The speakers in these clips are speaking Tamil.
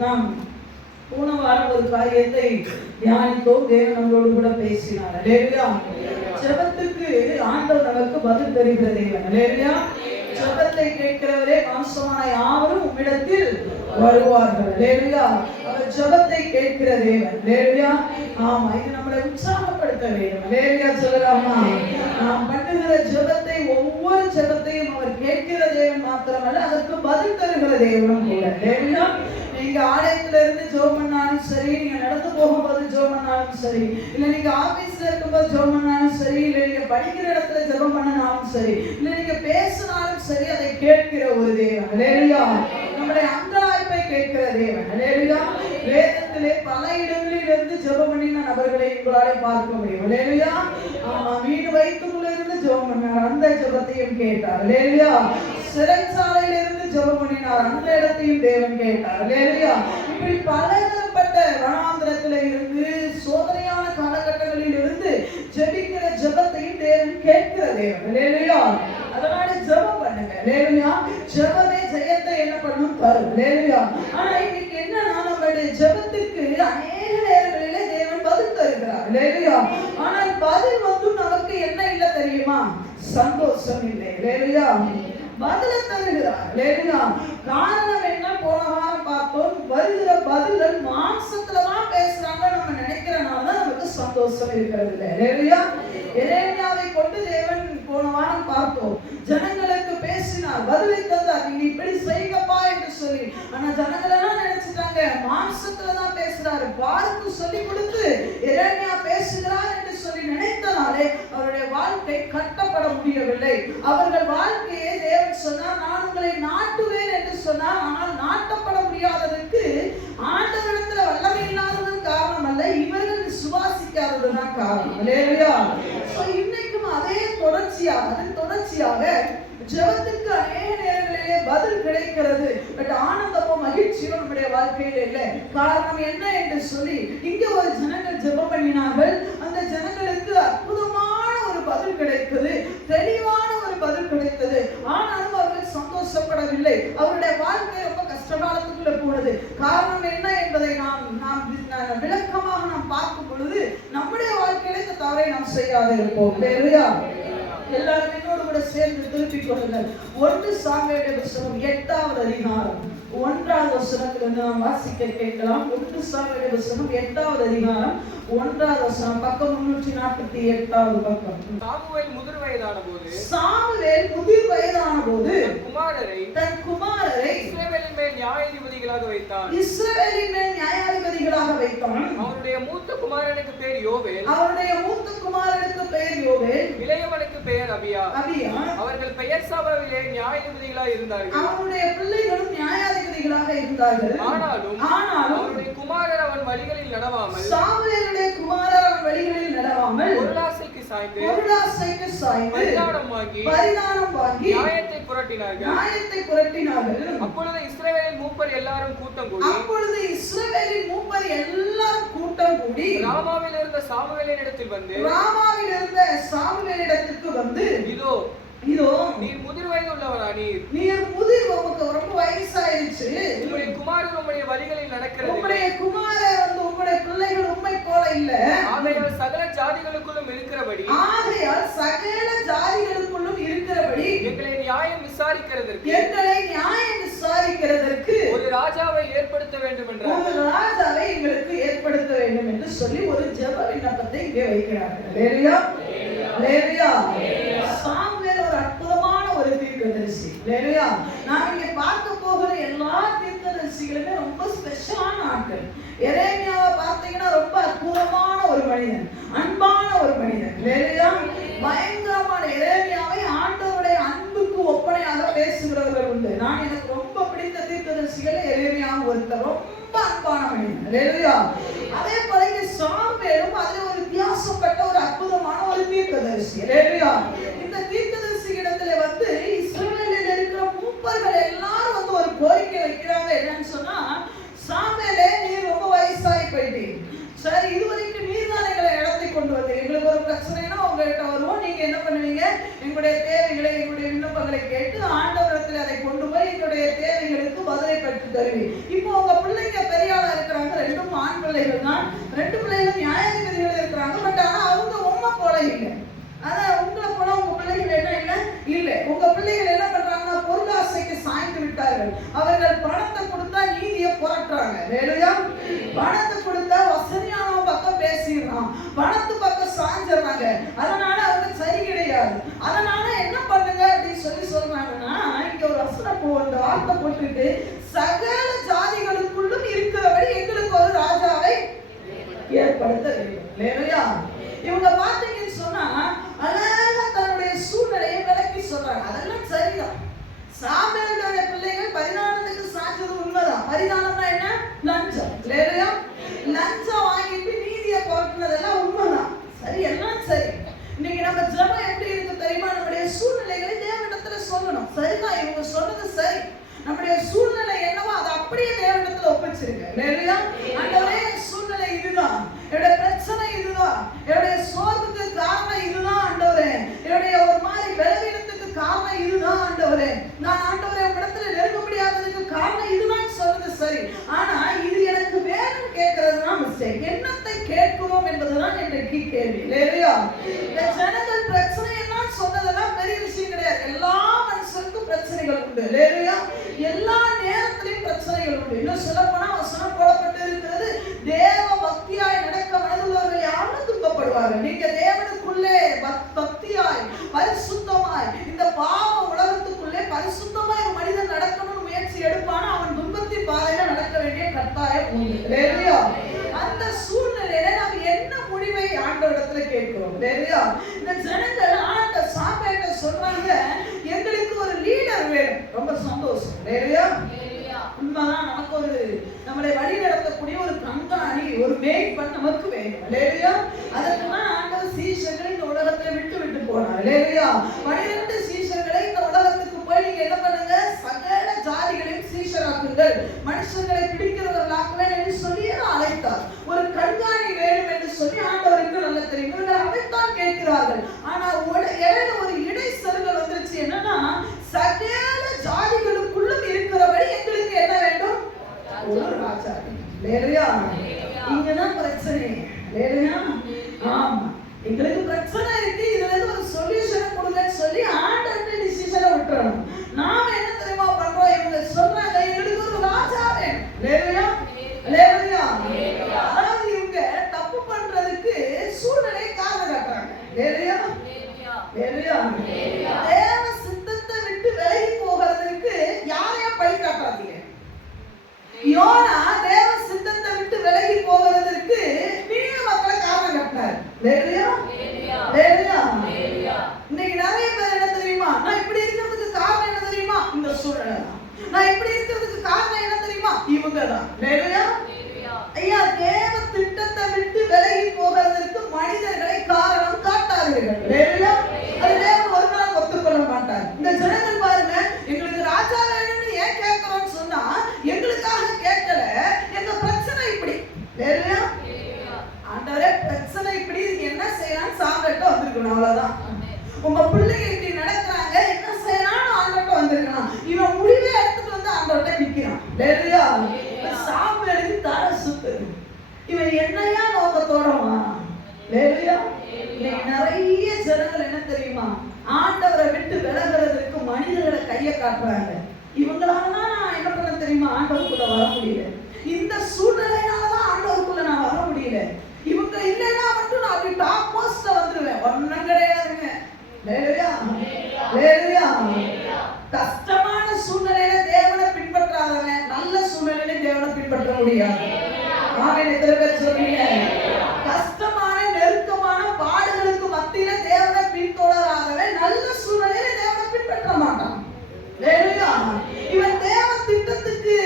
நாம் போன வாரம் ஒரு காரியத்தை தியானித்தோம். தேவன் நம்மளோடு கூட பேசினார். அல்லேலூயா. ஜெபத்துக்கு ஆண்டவர் நமக்கு பதில் தருகிற தேவன். அல்லேலூயா. ஜெபத்தை கேட்கிறவரே மாம்சமான யாவரும் உம்மிடத்தில் வருவார்கள். அல்லேலூயா. அவர் ஜெபத்தை கேட்கிற தேவன். அல்லேலூயா. ஆமா, இது நம்மளை உற்சாகப்படுத்த வேண்டும். அல்லேலூயா சொல்லலாமா? நாம் பண்ணுகிற ஜெபத்தை, ஒவ்வொரு ஜெபத்தையும் அவர் கேட்கிற தேவன் மாத்திரமல்ல, அதற்கு பதில் தருகிற தேவனும் கூட. அல்லேலூயா. நீங்க ஆலயத்துல இருந்து ஜெபம் பண்ணாலும் சரி, நீங்க நடந்து போகும்போது ஜெபம் பண்ணாலும் சரி, இல்ல நீங்க ஆபீஸ்ல இருக்கும்போது ஜெபம் பண்ணாலும் சரி, இல்ல நீங்க படிக்கிற இடத்துல ஜெபம் பண்ணாலும் சரி, இல்ல நீங்க பேசினாலும் சரி, அதை கேட்கிற ஒரு தேவன். அல்லேலூயா. நம்முடைய அங்கலாய்ப்பை கேட்கிற தேவன். அல்லேலூயா. வேதத்திலே பல இடங்களில் இருந்து ஜெபம் பண்ணின நபர்களை உங்களால பார்க்க முடியும். அல்லேலூயா. ஆமா, வீடு வயிற்றுக்குள்ள இருந்து ஜெபம் பண்ணார், அந்த ஜெபத்தையும் கேட்டார். அல்லேலூயா. சிறைச்சாலையில இருந்து ஜெபம் பண்ணினார், அந்த இடத்தையும் தேவன் கேட்டார். அல்லேலூயா. இப்படி பலதரப்பட்ட வனாந்திரத்தில இருந்து, சோதனையான காலகட்டங்களில் இருந்து ஜெபிக்கிற ஜெபத்தையும் தேவன் கேட்கிற தேவன். அல்லேலூயா. அதனால ஜெபம் பண்ணுங்க. அல்லேலூயா. ஜெபமே ஜெயத்தை என்ன பண்ணும்? தரும். அல்லேலூயா. ஆனா இன்னைக்கு என்னன்னா, நம்மளுடைய ஜெபத்துக்கு அநேக நேரங்களிலே தேவன் பதில் தருகிறார். அல்லேலூயா. ஆனால் பதில் வந்து நமக்கு என்ன இல்லை தெரியுமா? சந்தோஷம் இல்லை. அல்லேலூயா. பதில தருகிறார். அல்லேலூயா. காரணம் என்ன? போன வாரம் பார்த்தோம், வருகிற பதில்கள் மாம்சத்துலதான் பேசுறாங்க நம்ம நினைக்கிறனால தான் நமக்கு சந்தோஷம் இருக்கிறது இல்லை. அல்லேலூயா. எரேமியாவை கொண்டு தேவன் போன வாரம் பார்த்தோம், ஜனங்களுக்கு பேசினார், பதிலை தந்தார், நீங்க இப்படி செய்யுங்கப்பா என்று சொல்லி. ஆனா ஜனங்கள் எல்லாம் நினைச்சிட்டாங்க மாம்சத்துலதான் பேசுறாரு, வாருக்கு சொல்லி கொடுத்து எரேமியா பேசுகிறார் என்று சொல்லி நினைத்தனாலே அவருடைய வாழ்க்கை கட்டப்பட முடியவில்லை. அவர்கள் வாழ்க்கையை தேவன் சொன்னார், நான் உங்களை நாட்டுவேன் என்று சொன்னார். ஆனால் நாட்டப்பட முடியாததற்கு ஆண்டவரிடத்துல வல்லமை இல்லாததன் காரணம் அல்ல, இவர்கள் விசுவாசிக்காததுதான் காரணம். அல்லேலூயா. இன்னைக்கும் அதே தொடர்ச்சியாக ஜெபத்துக்கு அநேக நேரங்களிலே பதில் கிடைக்கிறது. பட் ஆனந்தமும் மகிழ்ச்சியும் நம்முடைய வாழ்க்கையில இல்லை. காரணம் என்ன என்று சொல்லி, இங்க ஒரு ஜனங்கள் ஜெபம் பண்ணினார்கள், அந்த ஜனங்களுக்கு அற்புதமான ஒரு பதில் கிடைத்தது, தெளிவான ஒரு பதில் கிடைத்தது. ஆனாலும் அவர்கள் சந்தோஷப்படவில்லை. அவருடைய வாழ்க்கை ரொம்ப கஷ்டகாலத்துக்குள்ள போனது. காரணம் என்ன என்பதை நாம் விளக்கமாக நாம் பார்க்கும் பொழுது நம்முடைய வாழ்க்கையில இந்த தவறை நாம் செய்யாத இருப்போம். அல்லேலூயா. எல்லாரும் என்னோடு கூட சேர்ந்து திருப்பிக் கொள்ளுங்கள். 1 சாமுவேல் புத்தகம் 8வது அதிகாரம் 1வது வசனத்திலிருந்து நாம் வாசிக்க கேட்கலாம். 1 சாமுவேல் புத்தகம் 8வது அதிகாரம் 1வது வசனம், பக்கம் 348வது பக்கம். சாமுவேல் முதிர் வயதான போது தன் குமாரரை இஸ்ரவேலின் மேல் நியாயாதிபதிகளாக வைத்தான். அவருடைய மூத்த குமாரனுக்கு பேர் யோவேல், இளையவனுக்கு பெயர் அபியா. அவர்கள் பெயர் சாபாவிலே நியாயாதிபதிகளாக இருந்தார்கள். அவருடைய பிள்ளைகளும் நியாயாதிபதிகளாக இருந்தார்கள். ஆனாலும் அவருடைய குமாரர் அவன் வழிகளில் நடவாமல், சாமுவேலுடைய குமாரர் அவன் வழிகளில் நடவாமல், பொருளாசைக்கு சாய்ந்து பரிதானம் வாங்கி நியாயத்தை புரட்டினார்கள். அப்பொழுது இஸ்ரவேலின் மூப்பர் எல்லாரும் கூட்டம் கூடி ராமாவில் இருந்த சாமுவேலிடத்துக்கு வந்து இதோ நீர் முதிர் வயது உள்ளவரா, நீர் முதிர், உங்களுக்கு ரொம்ப வயசாயிருச்சு, உங்களுடைய குமாரர் உங்களுடைய வழிகளில் நடக்கிறது, உங்களுடைய குமாரர் வந்து உங்களுடைய பிள்ளைகள் உண்மை போல இல்ல, ஆகையால் சகல ஜாதிகளுக்குள்ளும் இருக்கிறபடி எங்களை நியாயம் விசாரிக்கிறதற்கு ஒரு ராஜாவை ஏற்படுத்த வேண்டும் என்று சொல்லி ஒரு ஜெப விண்ணப்பத்தை இங்கே வைக்கிறார்கள். அல்லேலூயா. அல்லேலூயா. சாமுவேல் ஒரு அற்புதமான ஒரு தீர்க்கதரிசி. அல்லேலூயா. நாம் இங்கே பார்க்க போகிற எல்லா தீர்க்கதரிசிகளுமே ரொம்ப ஸ்பெஷலான ஆட்கள். எரேமியாவை பார்த்தீங்கன்னா ரொம்ப அற்புதமான ஒரு மனிதன், அன்பான ஒரு மனிதன். அல்லேலூயா. பயங்கரமான எரேமியாவை ஆண்டவருடைய அன்புக்கு ஒப்பனையாக பேசுகிறவர்கள் உண்டு. நான் எனக்கு ரொம்ப பிடித்த தீர்க்கதரிசிகள் எரேமியாவும் ஒருத்தர், ரொம்ப அன்பான மனிதன். அல்லேலூயா. அதே போல இங்க சாமுவேலும் அதுல ஒரு வித்தியாசப்பட்ட ஒரு அற்புதமான ஒரு தீர்க்கதரிசி. அல்லேலூயா. இந்த தீர்க்கதரிசி இடத்துல வந்து இஸ்ரவேலில் இருக்கிற மூப்பர்கள் எல்லாரும் வந்து ஒரு கோரிக்கை வைக்கிறாங்க. என்னன்னு சொன்னா, சாமுவேலே நீர் ரொம்ப வயசாகி போயிட்டீங்க, சரி இதுவரைக்கும் நீர் தான் எங்களை இடத்தை கொண்டு வந்தீங்க, எங்களுக்கு ஒரு பிரச்சனைனா உங்கள்கிட்ட வருவோம், நீங்க என்ன பண்ணுவீங்க, எங்களுடைய தேவைகளை எங்களுடைய விண்ணப்பங்களை கேட்டு ஆண்டவரத்தில் அதை கொண்டு போய் எங்களுடைய தேவைகளுக்கு பதிலை பெற்று கருவி. இப்போ உங்க பிள்ளைங்க பெரிய ஆளா இருக்கிறாங்க, 2 ஆண் பிள்ளைகள் தான், 2 பிள்ளைகளும் நியாயாதிபதிகள் இருக்கிறாங்க. பட் ஆனா அவங்க உண்மை போல இல்லை. அதான் உங்களை போல உங்க பிள்ளைகள் என்ன இல்லை இல்லை. உங்க பிள்ளைகள் என்ன பண்றாங்கன்னா பொருளாசைக்கு சாய்ந்து விட்டார்கள். அவர்கள் பணத்தை கொடுத்தா நீதியை புரட்டுறாங்க. வேலையா பணத்தை கொடுத்தா வசதியான பக்கம் பேசிடுறான், பணத்து பக்கம் சாஞ்சிடுறாங்க. அதனால அவங்க சரி கிடையாது. அதனால என்ன பண்ணுங்க அப்படின்னு சொல்றாங்கன்னா, இங்க ஒரு வசனம் வார்த்தை போட்டுட்டு, சகல ஜாதிகளுக்குள்ளும் இருக்கிறபடி எங்களுக்கு ஒரு ராஜாவை ஏற்படுத்த வேண்டும். இல்லையா? இவங்க பாத்தீங்கன்னு சொன்னா அழகா தன்னுடைய சூழ்நிலையை விளக்கி சொல்றாங்க. அதெல்லாம் சரிதான். சாமுவேலுடைய பிள்ளைகள் பரிதானத்துக்கு சாய்ச்சது உண்மைதான். பரிதானம்னா என்ன? லஞ்சம். இல்லையா? லஞ்சம் வாங்கிட்டு நீதியை புரட்டினதெல்லாம் உண்மைதான். சரி, எல்லாம் சரி. இன்னைக்கு நம்ம ஜெபம் எப்படி இருக்கு தெரியுமா? நம்முடைய சூழ்நிலைகளை தேவனிடத்துல சொல்லணும். சரிதான், இவங்க சொன்னது சரி. நம்முடைய சூழ்நிலை என்னவோ அதை அப்படியே தேவனிடத்துல ஒப்பிச்சிருங்க. இல்லையா? ஆண்டவரே, சூழ்நிலை இதுதான், என்னுடைய பிரச்சனை இதுதான், என்னுடைய சோர்வுக்கு காரணம் இதுதான் ஆண்டவரே, என்னுடைய ஒரு மாதிரி பலவீனத்துக்கு காரணம் இதுதான் ஆண்டவரே, நான் ஆண்டவரே இடத்துல நெருங்க முடியாததுக்கு காரணம் இதுதான் சொல்றது சரி. ஆனா இது எனக்கு வேணும் கேட்கறதுதான் மிஸ்டேக். என்னத்தை கேட்கிறோம் என்பதுதான் இன்றைக்கு கேள்வி. இல்லையா? இந்த ஜனங்கள் பிரச்சனை எல்லாம் சொன்னதெல்லாம் பெரிய விஷயம் கிடையாது. எல்லா மனுஷருக்கும் பிரச்சனைகள் உண்டு. இல்லையா? எல்லா நேரத்திலையும் பிரச்சனைகள் உண்டு. இன்னும் சொல்ல போனா வசனம் போடப்பட்டு இருக்கிறது, தேவ பக்தியாய் நடக்க மனதுள்ளவர்கள் யாரும் துன்பப்படுவார்கள். நீங்க தேவனுக்குள்ளே பக்தியாய் பரிசுத்தமாய் இந்த பாவ உலகத்துக்குள்ளே பரிசுத்தமாய் ஒரு மனிதன் நடக்கணும்னு முயற்சி எடுப்பானா அவன் துன்பத்தின் பாதையில நடக்க வேண்டிய கட்டாயம் உண்டு. இல்லையா? அந்த சூழ்நிலையில நாம் என்ன முடிவை ஆண்டவரிடத்துல கேட்கிறோம். இல்லையா? இந்த ஜனங்கள் ஆண்ட சாம்பேட்ட சொல்றாங்க, எங்களுக்கு ஒரு லீடர் வேணும். ரொம்ப சந்தோஷம். இல்லையா? உண்மைதான். நமக்கு ஒரு நம்மளை வழி நடத்தக்கூடிய ஒரு கண்காணி, ஒரு மேய்ப்பன் நமக்கு வேணும். இல்லையா? அதற்குதான் ஆண்டவர் சீஷர்களை இந்த உலகத்தை விட்டு போனார். இல்லையா? 12 சீஷர்களை இந்த உலகத்துக்கு போய் நீங்க என்ன பண்ணுங்க, சகல ஜாதிகளையும் சீஷராக்குங்கள், மனுஷர்களை பிடிக்கிறவர்களாக்குவேன் என்று சொல்லி அழைத்தார். ஒரு கண்காணி வேணும் என்று சொல்லி ஆண்டவருக்கு நல்ல தெரியும். இவர்கள் அதைத்தான் கேட்கிறார்கள். ஆனா இடையில ஒரு இடைச்சல்கள் வந்துருச்சு. என்னன்னா, சகல ஜாதிகளுக்குள்ளும் இருக்கிறபடி எங்களுக்கு என்ன வேண்டும்? ஒரு ராஜா. இல்லையா? இங்கதான் பிரச்சனை. இல்லையா? ஆமா, எங்களுக்கு பிரச்சனை இருக்கு, இதுல இருந்து ஒரு சொல்யூஷனை கொடுங்கன்னு சொல்லி ஆண்டவர்கிட்ட டிசிஷனை விட்டுறணும். நாம என்ன தெரியுமா பண்றோம்? இவங்க சொல்றாங்க எங்களுக்கு ஒரு ராஜா வேணும். இல்லையா? இல்லையா? அதாவது இவங்க தப்பு பண்றதுக்கு சூழ்நிலையை காரணம் காட்டுறாங்க. இல்லையா? இல்லையா? தேவ சித்தத்தை விட்டு விலகி போகிறதுக்கு யாரையும் பழி காட்டாதீங்க. யோனா தேவ சித்தத்தை விட்டு விலகி போகிறதுக்கு நீங்க மக்களை காரணம் காட்டினார். இல்லையா? இல்லையா? இன்னைக்கு நிறைய பேர் என்ன தெரியுமா, நான் இப்படி இருக்கிறதுக்கு காரணம் என்ன தெரியுமா? இந்த சூழ்நிலை தான். நான் இப்படி இருக்கிறதுக்கு காரணம் என்ன தெரியுமா? இவங்க தான். இல்லையா? ஐயா, தேவ திட்டத்தை விட்டு விலகி போகிறதுக்கு மனிதர்களை காரணம் காட்டாதீர்கள். இல்லையா? அது தேவன் ஒரு நாள் ஒத்துக்கொள்ள மாட்டார். இந்த ஜனங்கள் பாருங்க, எங்களுக்கு ராஜா வேணும்னு ஏன் கேட்கிறோம்னு சொன்னா, எங்களுக்காக கேட்கல, எங்க பிரச்சனை இப்படி. இல்லையா? ஆண்டவரே, பிரச்சனை இப்படி, என்ன செய்யலாம்? சாப்பிட்டு வந்திருக்கணும். அவ்வளவுதான். உங்க பிள்ளைங்க இப்படி நடக்கிறாங்க, என்ன செய்யலாம்? ஆண்டவர்கிட்ட வந்திருக்கலாம். இவன் முடிவே எடுத்துட்டு வந்து ஆண்டவர்கிட்ட நிக்கிறான். இல்லையா? சாப்பிட்டு தர சுத்து. இவன் என்னையா நோக்கத்தோடமா? இல்லையா? நிறைய ஜனங்கள் என்ன தெரியுமா, ஆண்டவரை விட்டு விலகிறதுக்கு மனிதர்களை கையை காட்டுறாங்க. இவங்களாலதான் நான் என்ன பண்ண தெரியுமா, ஆண்டவருக்குள்ள வர முடியல. இந்த சூழ்நிலையினாலதான் ஆண்டவருக்குள்ள நான் வர முடியல. இவங்க இல்லைன்னா மட்டும் நான் அப்படி டாப் போஸ்ட்ல வந்துருவேன். ஒன்னும் கிடையாதுங்க. கஷ்டமான சூழ்நிலையில தேவனை பின்பற்றாதவன் நல்ல சூழ்நிலையில தேவனை பின்பற்ற முடியாது. ஆமென். எத்தனை பேர் சொல்றீங்க? கஷ்டமான நெருக்கமான பாடுகளுக்கு மத்தியில தேவனை பின்தொடராதவன் நல்ல சூழ்நிலையில தேவனை பின்பற்ற மாட்டான். இவன் தேவ திட்டத்துக்கு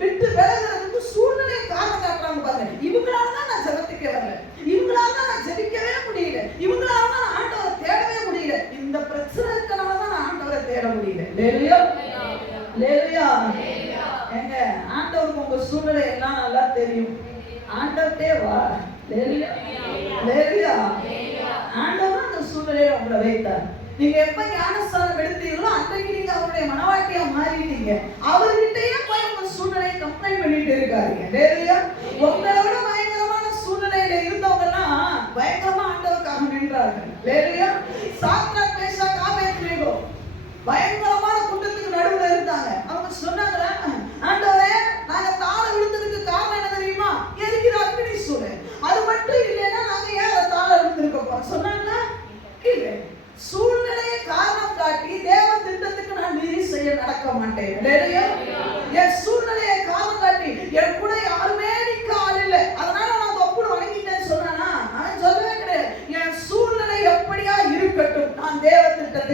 விட்டு விலகிறதுக்கு சூழ்நிலை காரணம் காட்டுறாங்க பாருங்க. இவங்களாலதான் நான் ஜெபத்துக்கே வரல, இவங்களாலதான் நான் ஜெபிக்கவே முடியல, இவங்களாலதான் நான் ஆண்டவரை தேடவே முடியல. இந்த பிரச்சனை இருக்கனாலதான் நான் ஆண்டவரை தேட முடியல. எங்க ஆண்டவருக்கு உங்க சூழ்நிலை எல்லாம் நல்லா தெரியும். ஆண்டவர்கிட்டே வா. ஆண்டவர் அந்த சூழ்நிலையை உங்களை வைத்தார். நீங்க எப்ப ஞானஸ்தானம் எடுத்தீங்களோ அன்றைக்கு நீங்க அவருடைய மனவாட்டியா மாறிட்டீங்க. அவர்கிட்டயே போய் உங்க சூழ்நிலையை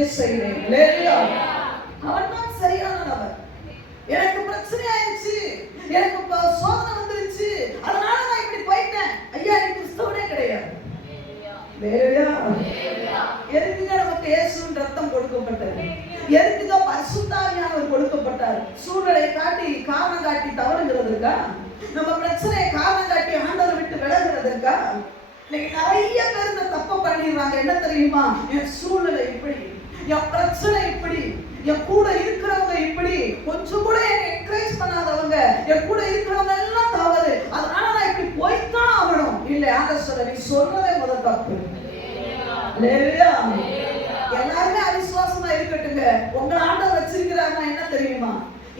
உதவி செய்கிறேன். அல்லேலூயா. அவன் தான் சரியான நபர். எனக்கு பிரச்சனை ஆயிடுச்சு, எனக்கு சோதனை வந்துருச்சு, அதனால நான் இப்படி போயிட்டேன். ஐயா நீ கிறிஸ்தவனே கிடையாது. எதுக்குங்க நமக்கு இயேசுவின் ரத்தம் கொடுக்கப்பட்டது? எதுக்குங்க பரிசுத்த ஆவியானவர் கொடுக்கப்பட்டார்? சூழ்நிலையை காட்டி காரணம் காட்டி தவறுகிறதுக்கா? நம்ம பிரச்சனையை காரணம் காட்டி ஆண்டவரை விட்டு விலகுறதுக்கா? இன்னைக்கு நிறைய பேர் இந்த தப்பை பண்ணிடுறாங்க. என்ன தெரியுமா? என் சூழ்நிலை இப்படி, என் பிரச்சனை இப்படி, என் கூட இருக்கிறவங்க இப்படி, கொஞ்சம் கூட என்னை என்கரேஜ் பண்ணாதவங்க, என் கூட இருக்கிறவங்க எல்லாம் தவறு, அதனால நான் இப்படி போய்தான் ஆகணும். இல்லை, ஆண்டவர் சொல்ல நீ சொல்றதே முதல் தப்பு. எல்லாருமே அவிசுவாசமா இருக்கட்டுங்க. உங்களை ஆண்டவர் வச்சிருக்கிறாருன்னா என்ன தெரியுமா?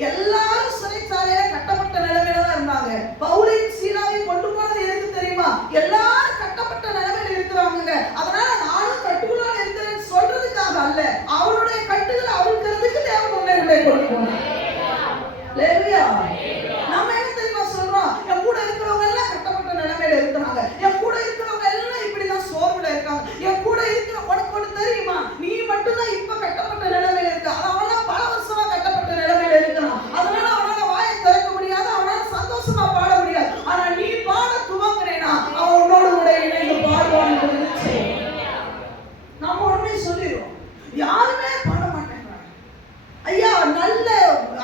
எல்லாரும் சிறைச்சாலையில கட்டப்பட்ட நிலைமையில தான் இருந்தாங்க. பவுலையும் சீலாவையும் கொண்டு போனது எதுக்கு தெரியுமா? எல்லாரும் கட்டப்பட்ட நிலைமையில இருக்கிறாங்க. அதனால நானும் கட்டுக்குள்ளால இருக்கிறேன்னு சொல்றதுக்காக அல்ல, அவருடைய கட்டுகளை அவிழ்க்கிறதுக்கு தேவன் உங்களை கொண்டு போனார். நம்ம என்ன தெரியுமா சொல்றோம்? என் கூட இருக்கிறவங்க எல்லாம் கட்டப்பட்ட நிலைமையில இருக்கிறாங்க, என் கூட இருக்கிறவங்க எல்லாம் இப்படிதான் சோர்வுல இருக்காங்க, என் கூட இருக்கிற உனக்கு ஒண்ணு தெரியுமா? நீ மட்டும்தான் இப்ப கட்டப்பட்ட நிலைமையில இருக்க, அவனா பல வருஷமா கட்டப்பட்ட நிலைமையில இருக்கிறான். அதனால அவனால வாயை திறக்க முடியாது, அவனால சந்தோஷமா பாட முடியாது. ஆனா நீ பாட துவங்கினேனா அவன் உன்னோட கூட இணைந்து பாடுவான். நம்ம உடனே சொல்லிடுவோம், யாருமே பாட மாட்டேங்கிறாங்க. ஐயா நல்ல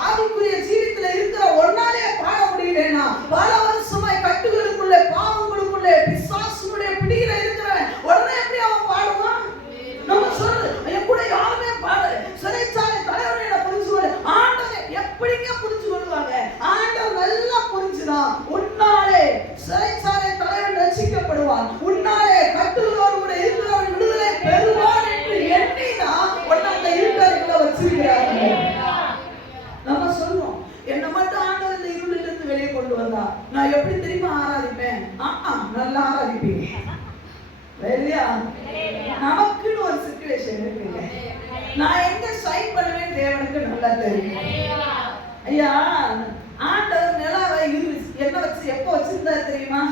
ஆவிக்குரிய ஜீவித்துல இருக்கிற ஒன்னாலே பாட முடியலனா, பல வருஷமாய் கட்டுகளுக்குள்ளே பாவங்களுக்குள்ளே பிசாசுடைய பிடியில இருக்கிறவன் உடனே எப்படி அவன் பாடுவான்? நம்ம சொல்றது என் கூட யாருமே பாட, சிறைச்சாலை தலைவனை புரிஞ்சுக்கொள்ள ஆண்டவரை எப்படிங்க புரிஞ்சு கொள்வாங்க? ஆண்டவர் நல்லா புரிஞ்சுதான் உன்னாலே சிறைச்சாலை தலைவன் ரட்சிக்கப்படுவான், உன்னாலே கட்டுகளோடு கூட இருக்கிறவன் விடுதலை பெறுவான் என்று எண்ணிதான் உன்னை அந்த இருட்டறைக்குள்ள வச்சிருக்கிறாங்க. நம்ம சொல்றோம், என்ன மட்டும் ஆண்டவர் இந்த இருளிலிருந்து வெளியே கொண்டு வந்தா நான் எப்படி தெரியுமா ஆராதிப்பேன்? நல்லா ஆராதிப்பீங்க. நமக்குன்னு ஒரு சிச்சுவேஷன் இருக்குங்க. நான் எங்க ஷைன் பண்ணுவேன் தேவனுக்கு நல்லா தெரியும். ஐயா ஆண்டவர் நிலாவை என்ன வச்சு எப்போ வச்சிருந்தாரு தெரியுமா?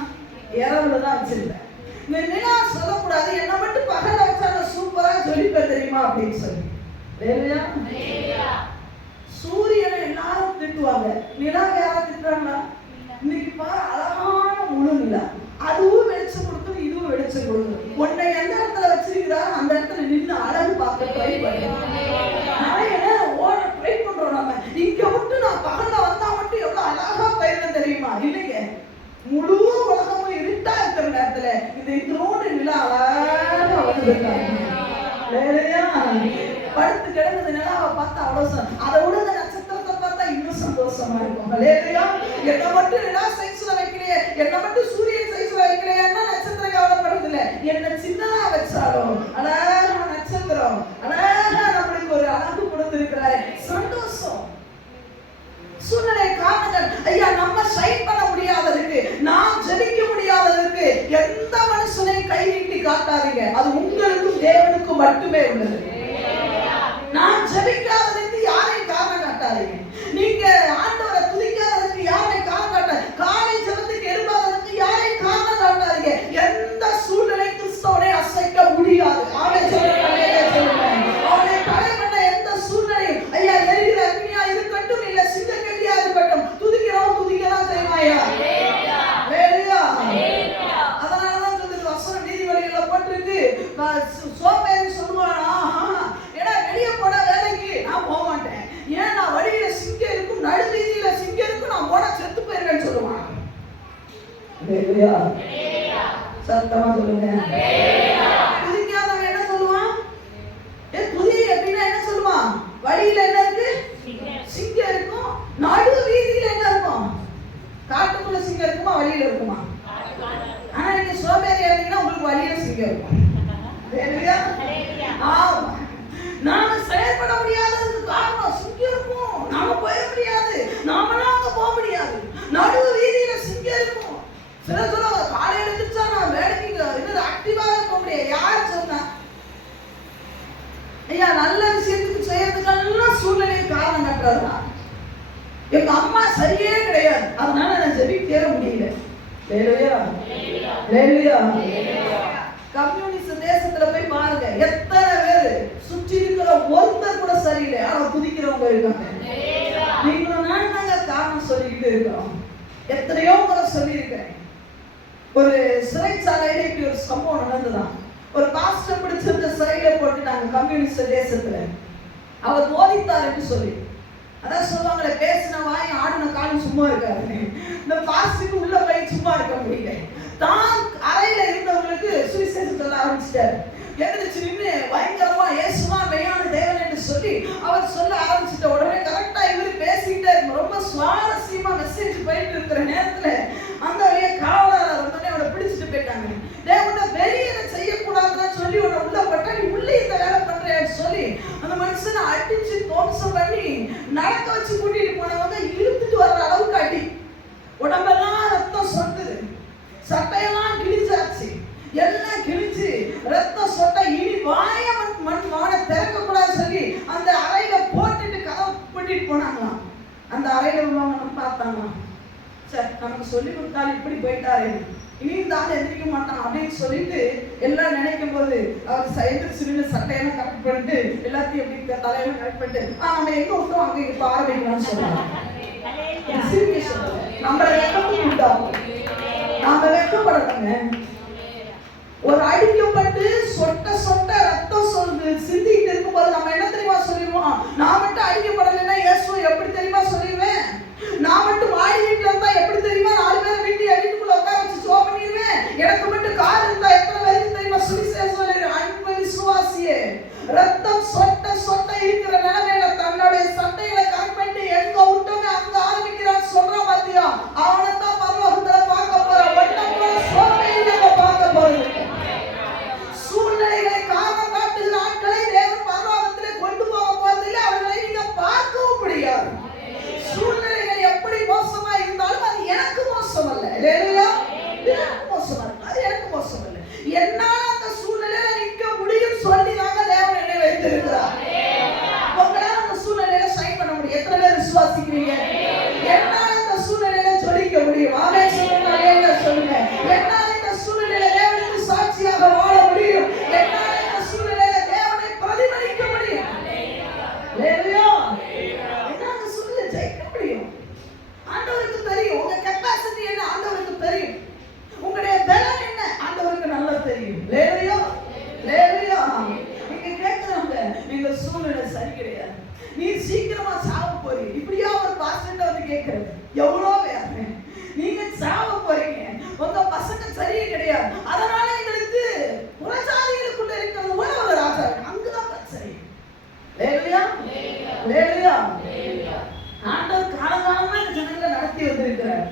இரவுல தான் வச்சிருந்தார். இந்த நிலா சொல்லக்கூடாது, என்ன மட்டும் பகல வச்சா சூப்பரா ஜொலிப்பேன் தெரியுமா அப்படின்னு சொல்லி. சூரியனை எல்லாரும் திட்டுவாங்க, நிலாவை யாரும் திட்டுறாங்களா? இன்னைக்கு பாரு அழகான முழு நிலா, அதுவும் வெளிச்சம் கொடுக்குது, இதுவும் வெளிச்சம் கொடுக்குது. உன்னை எந்த இடத்துல வச்சிருக்கிறாரு அந்த இடத்துல நின்று அழகு பார்க்க ட்ரை பண்ணுறோம். நிறைய நேரம் ஓட ட்ரை பண்றோம். நம்ம இங்க விட்டு நான் பகல்ல வந்தா மட்டும் எவ்வளவு அழகா போயிருந்தேன் தெரியுமா? இல்லைங்க, முழு உலகமும் இருட்டா இருக்கிற நேரத்துல இந்த இதோடு நிலா அழகா வந்துருக்காங்க. படுத்து கிடந்தது நிலாவை பார்த்தா அவ்வளவு, அதை விட அந்த நட்சத்திரத்தை பார்த்தா இன்னும் சந்தோஷமா இருக்கும். என்ன மட்டும் நிலா சைஸ்ல வைக்கலையே, என்ன மட்டும் சூரியன் சைஸ்ல வைக்கலையேன்னா நட்சத்திரம் கவலைப்படுறது இல்லை. என்ன சின்னதா வச்சாலும் அழகா நட்சத்திரம் அழகா நம்மளுக்கு ஒரு அழகு கொடுத்திருக்கிறாரு. சந்தோஷம். சூழ்நிலை காரணங்கள் ஐயா நம்ம ஷைன் பண்ண முடியாததுக்கு, நாம் ஜெபிக்க முடியாததுக்கு எந்த மனுஷனையும் கை நீட்டி காட்டாதீங்க. அது உங்களுக்கும் தேவனுக்கும் மட்டுமே உள்ளது. நான் ஜெபிக்காததுக்கு யாரையும் காரணம் காட்டாதீங்க. நீங்க ஆண்டவரை துதிக்காததுக்கு யாரையும் காரணம் காட்டாதீங்க. காலை ஜெபத்துக்கு எழும்பாததுக்கு யாரையும் காரணம் காட்டாதீங்க. எந்த சூழ்நிலை கிறிஸ்தவனை அசைக்க முடியாது. அவனை தடை பண்ண எந்த சூழ்நிலையும் ஐயா எரிகிற அக்னியா இருக்கட்டும், இல்ல சிங்கக்கட்டியா இருக்கட்டும், துதிக்கிறோம் துதிக்கலாம் செய்வாயா. அதனாலதான் சொல்லுது வசனம் நீதிமொழிகள்ல போட்டிருக்கு, சோம்பேறி சொல்லுவானா, ஏன்னா வெளியே போட வேலைக்கு நான் போக மாட்டேன், ஏன் நான் வழியில சிங்கம் இருக்கும், நடு வீதியில சிங்கம் இருக்கும், நான் போனா செத்து போயிருவேன்னு சொல்லுவான். சத்தமா சொல்லுங்க. துதிக்காதவன் என்ன சொல்லுவான்? துதி அப்படின்னா என்ன சொல்லுவான்? வழியில என்ன இருக்கு? சிங்கம் இருக்கும். நடு வீதியில என்ன இருக்கும்? காட்டுக்குள்ள சிங்கம் இருக்குமா வழியில இருக்குமா? ஆனா நீங்க சோம்பேறியா இருந்தீங்கன்னா உங்களுக்கு வழியில சிங்கம் இருக்கும். நாம செயல்பட முடியாததுக்கு காரணம் சிங்கம் இருக்கும். நாம போயிட முடியாது, நாமலாம் அங்க போக முடியாது. நடு வீதியில சிங்கம் இருக்கும். சில சொல்லுவாங்க காலையில எழுந்திருச்சா நான் வேலைக்கு இன்னும் ஆக்டிவாக போக முடியாது. யார் சொன்னா? ஐயா நல்ல விஷயத்துக்கு செய்யறதுக்கெல்லாம் சூழ்நிலை காரணம் கட்டுறதுனா எங்க அம்மா சரியே கிடையாது, அதனால நான் ஜெபிக்கவே முடியல. கம்யூனிஸ்ட் தேசத்துல போய் பாருங்க, எத்தனை பேர் சுற்றி இருக்கிற சரியில்லை, ஆனா குதிக்கிறவங்க இருக்காங்க. நீங்களும் நான் தாங்க காரணம் சொல்லிக்கிட்டு இருக்கிறோம். எத்தனையோ முறை சொல்லியிருக்கேன். ஒரு சிறைச்சாலையில இப்படி ஒரு சம்பவம் நடந்துதான். ஒரு பாஸ்டர் பிடிச்சிருந்த சிறையில போட்டுட்டாங்க கம்யூனிஸ்ட் தேசத்துல. அவர் போதித்தார் என்று சொல்லி, அதான் சொல்லுவாங்களே, பேசின வாய் ஆடின காலம் சும்மா இருக்காது. இந்த பாஸ்டருக்கு உள்ள போய் சும்மா இருக்க முடியல. தான் அறையில இருந்தவங்களுக்கு சுவிசேஷம் சொல்ல ஆரம்பிச்சிட்டாரு. எழுந்திரிச்சு நின்று பயங்கரமா இயேசுதான் மெய்யான தேவன் என்று சொல்லி அவர் சொல்ல ஆரம்பிச்சிட்ட உடனே கரெக்டா இவரு பேசிக்கிட்டே இருக்கும். ரொம்ப சுவாரஸ்யமா மெசேஜ் போயிட்டு இருக்கிற நேரத்துல அந்த வழியா காவலாளர் வந்தோடனே அவனை பிடிச்சிட்டு போயிட்டாங்க. தேவனை வெளியே செய்யக்கூடாதுன்னு சொல்லி உன்னை உள்ள பட்டா நீ உள்ளே இந்த வேலை பண்றேன்னு சொல்லி அந்த மனுஷனை அடிச்சு தோம்சம் பண்ணி நடக்க வச்சு கூட்டிட்டு போனவங்க இழுத்துட்டு வர்ற அளவுக்கு அடி. உடம்பெல்லாம் ரத்தம் சொட்டுது, சட்டையெல்லாம் கிழிச்சாச்சு, எல்லாம் கிழிச்சு ரத்தம் சொட்ட. இனி வாய மண் வான திறக்க கூடாதுன்னு சொல்லி அந்த அறையில போட்டுட்டு கதவை கூட்டிட்டு போனாங்களாம். அந்த அறையில உள்ளவங்க பார்த்தாங்களாம், சார் நமக்கு சொல்லி கொடுத்தாலும் இப்படி போயிட்டாரு, இனி இந்த ஆள் எந்திரிக்க மாட்டான் அப்படின்னு சொல்லிட்டு எல்லாம் நினைக்கும் போது அவர் எந்திரிச்சு சட்டையெல்லாம் கரெக்ட் பண்ணிட்டு எல்லாத்தையும் எப்படி தலையெல்லாம் கரெக்ட் பண்ணிட்டு நம்ம எங்க விட்டோம் அங்க இப்ப ஆரம்பிக்கலாம்னு சொல்றாங்க. நம்மள வெக்கத்துக்கு உண்டாகும், நாம வெக்கப்படணுங்க. ஒரு அடிக்கப்பட்டு சொட்ட சொட்ட ரத்தம் சொல்லுது சிந்திட்டு இருக்கும்போது நம்ம என்ன தெரியுமா சொல்லிடுவோம்? நான் மட்டும் அடிக்கப்படலைன்னா இயேசு எப்படி தெரியுமா சொல்லிடுவேன்? நான் மட்டும் மாடி வீட்டுல இருந்தா எப்படி தெரியுமா 4 பேரை வீட்டுக்குள்ள உட்கார வச்சு சோ பண்ணிடுவேன்? எனக்கு மட்டும் கார் இருந்தா எத்தனை பேருக்கு தெரியுமா சுவிசேஷம் சொல்லிடுவேன்? அன்பு விசுவாசியே, ரத்தம் சொட்ட சொட்ட இருக்கிற நிலைமையில தன்னுடைய சட்டைகளை கரெக்ட் பண்ணிட்டு எங்க விட்டோங்க அங்க ஆரம்பிக்கிறான்னு சொல்றான் பாத்தியா? அவனைத்தான் பரலோகத்துல பார்க்க போற. ஒன்ன போல சோமையில பார்க்க போறது. சூழ்நிலைகளை காரணம் காட்டுகிற ஆட்களை தேவன் பரலோகத்திலே கொண்டு போக போவதில்லை. அவர்களை நீங்க பார்க்கவும் முடியாது. சூழ்நிலைகள் எப்படி மோசமா இருந்தாலும் அது எனக்கு மோசம் அல்ல. இல்லையா? எனக்கு மோசம் அல்ல, அது எனக்கு மோசம் அல்ல. என்னால அந்த சூழ்நிலையில நிற்க முடியும் சொல்லி நாங்க தேவன் என்னை வைத்திருக்கிறார். உங்களால அந்த சூழ்நிலையில சைன் பண்ண முடியும். எத்தனை பேர் விசுவாசிக்கிறீங்க? என்னால அந்த சூழ்நிலையில ஜொலிக்க முடியும். ஆமென் சொல்லுங்க, சொல்லுங்க. என்னால இந்த சூழ்நிலையில தேவனுக்கு சாட்சியாக வாழ முடியும். என்னால இந்த சூழ்நிலையில தேவனை பிரதிபலிக்க முடியும். இல்லையா? என்னால இந்த சூழ்நிலையில ஜெயிக்க முடியும். ஆண்டவருக்கு தெரியும் உங்க கெப்பாசிட்டி என்ன, ஆண்டவருக்கு தெரியும். உங்களுடைய பலம் என்ன, ஆண்டவருக்கு நல்லா தெரியும். இல்லையா? இல்லையா? நீங்க கேட்கறாங்க, நீங்க சூழ்நிலை சரி கிடையாது, நீ சீக்கிரமா சாவ போறீங்க, இப்படியா ஒரு பாஸ்டர் வந்து கேட்கறது? எவ்வளவு வேற, நீங்க சாவ போறீங்க, உங்க பசங்க சரியே கிடையாது, அதனால எங்களுக்கு புறஜாதிகளுக்குள்ள இருக்கிறது போல ஒரு ராஜா, அங்கதான் பிரச்சனை. இல்லையா? இல்லையா? ஆண்டவர் காலகாலமா இந்த ஜனங்களை நடத்தி வந்திருக்கிறார்.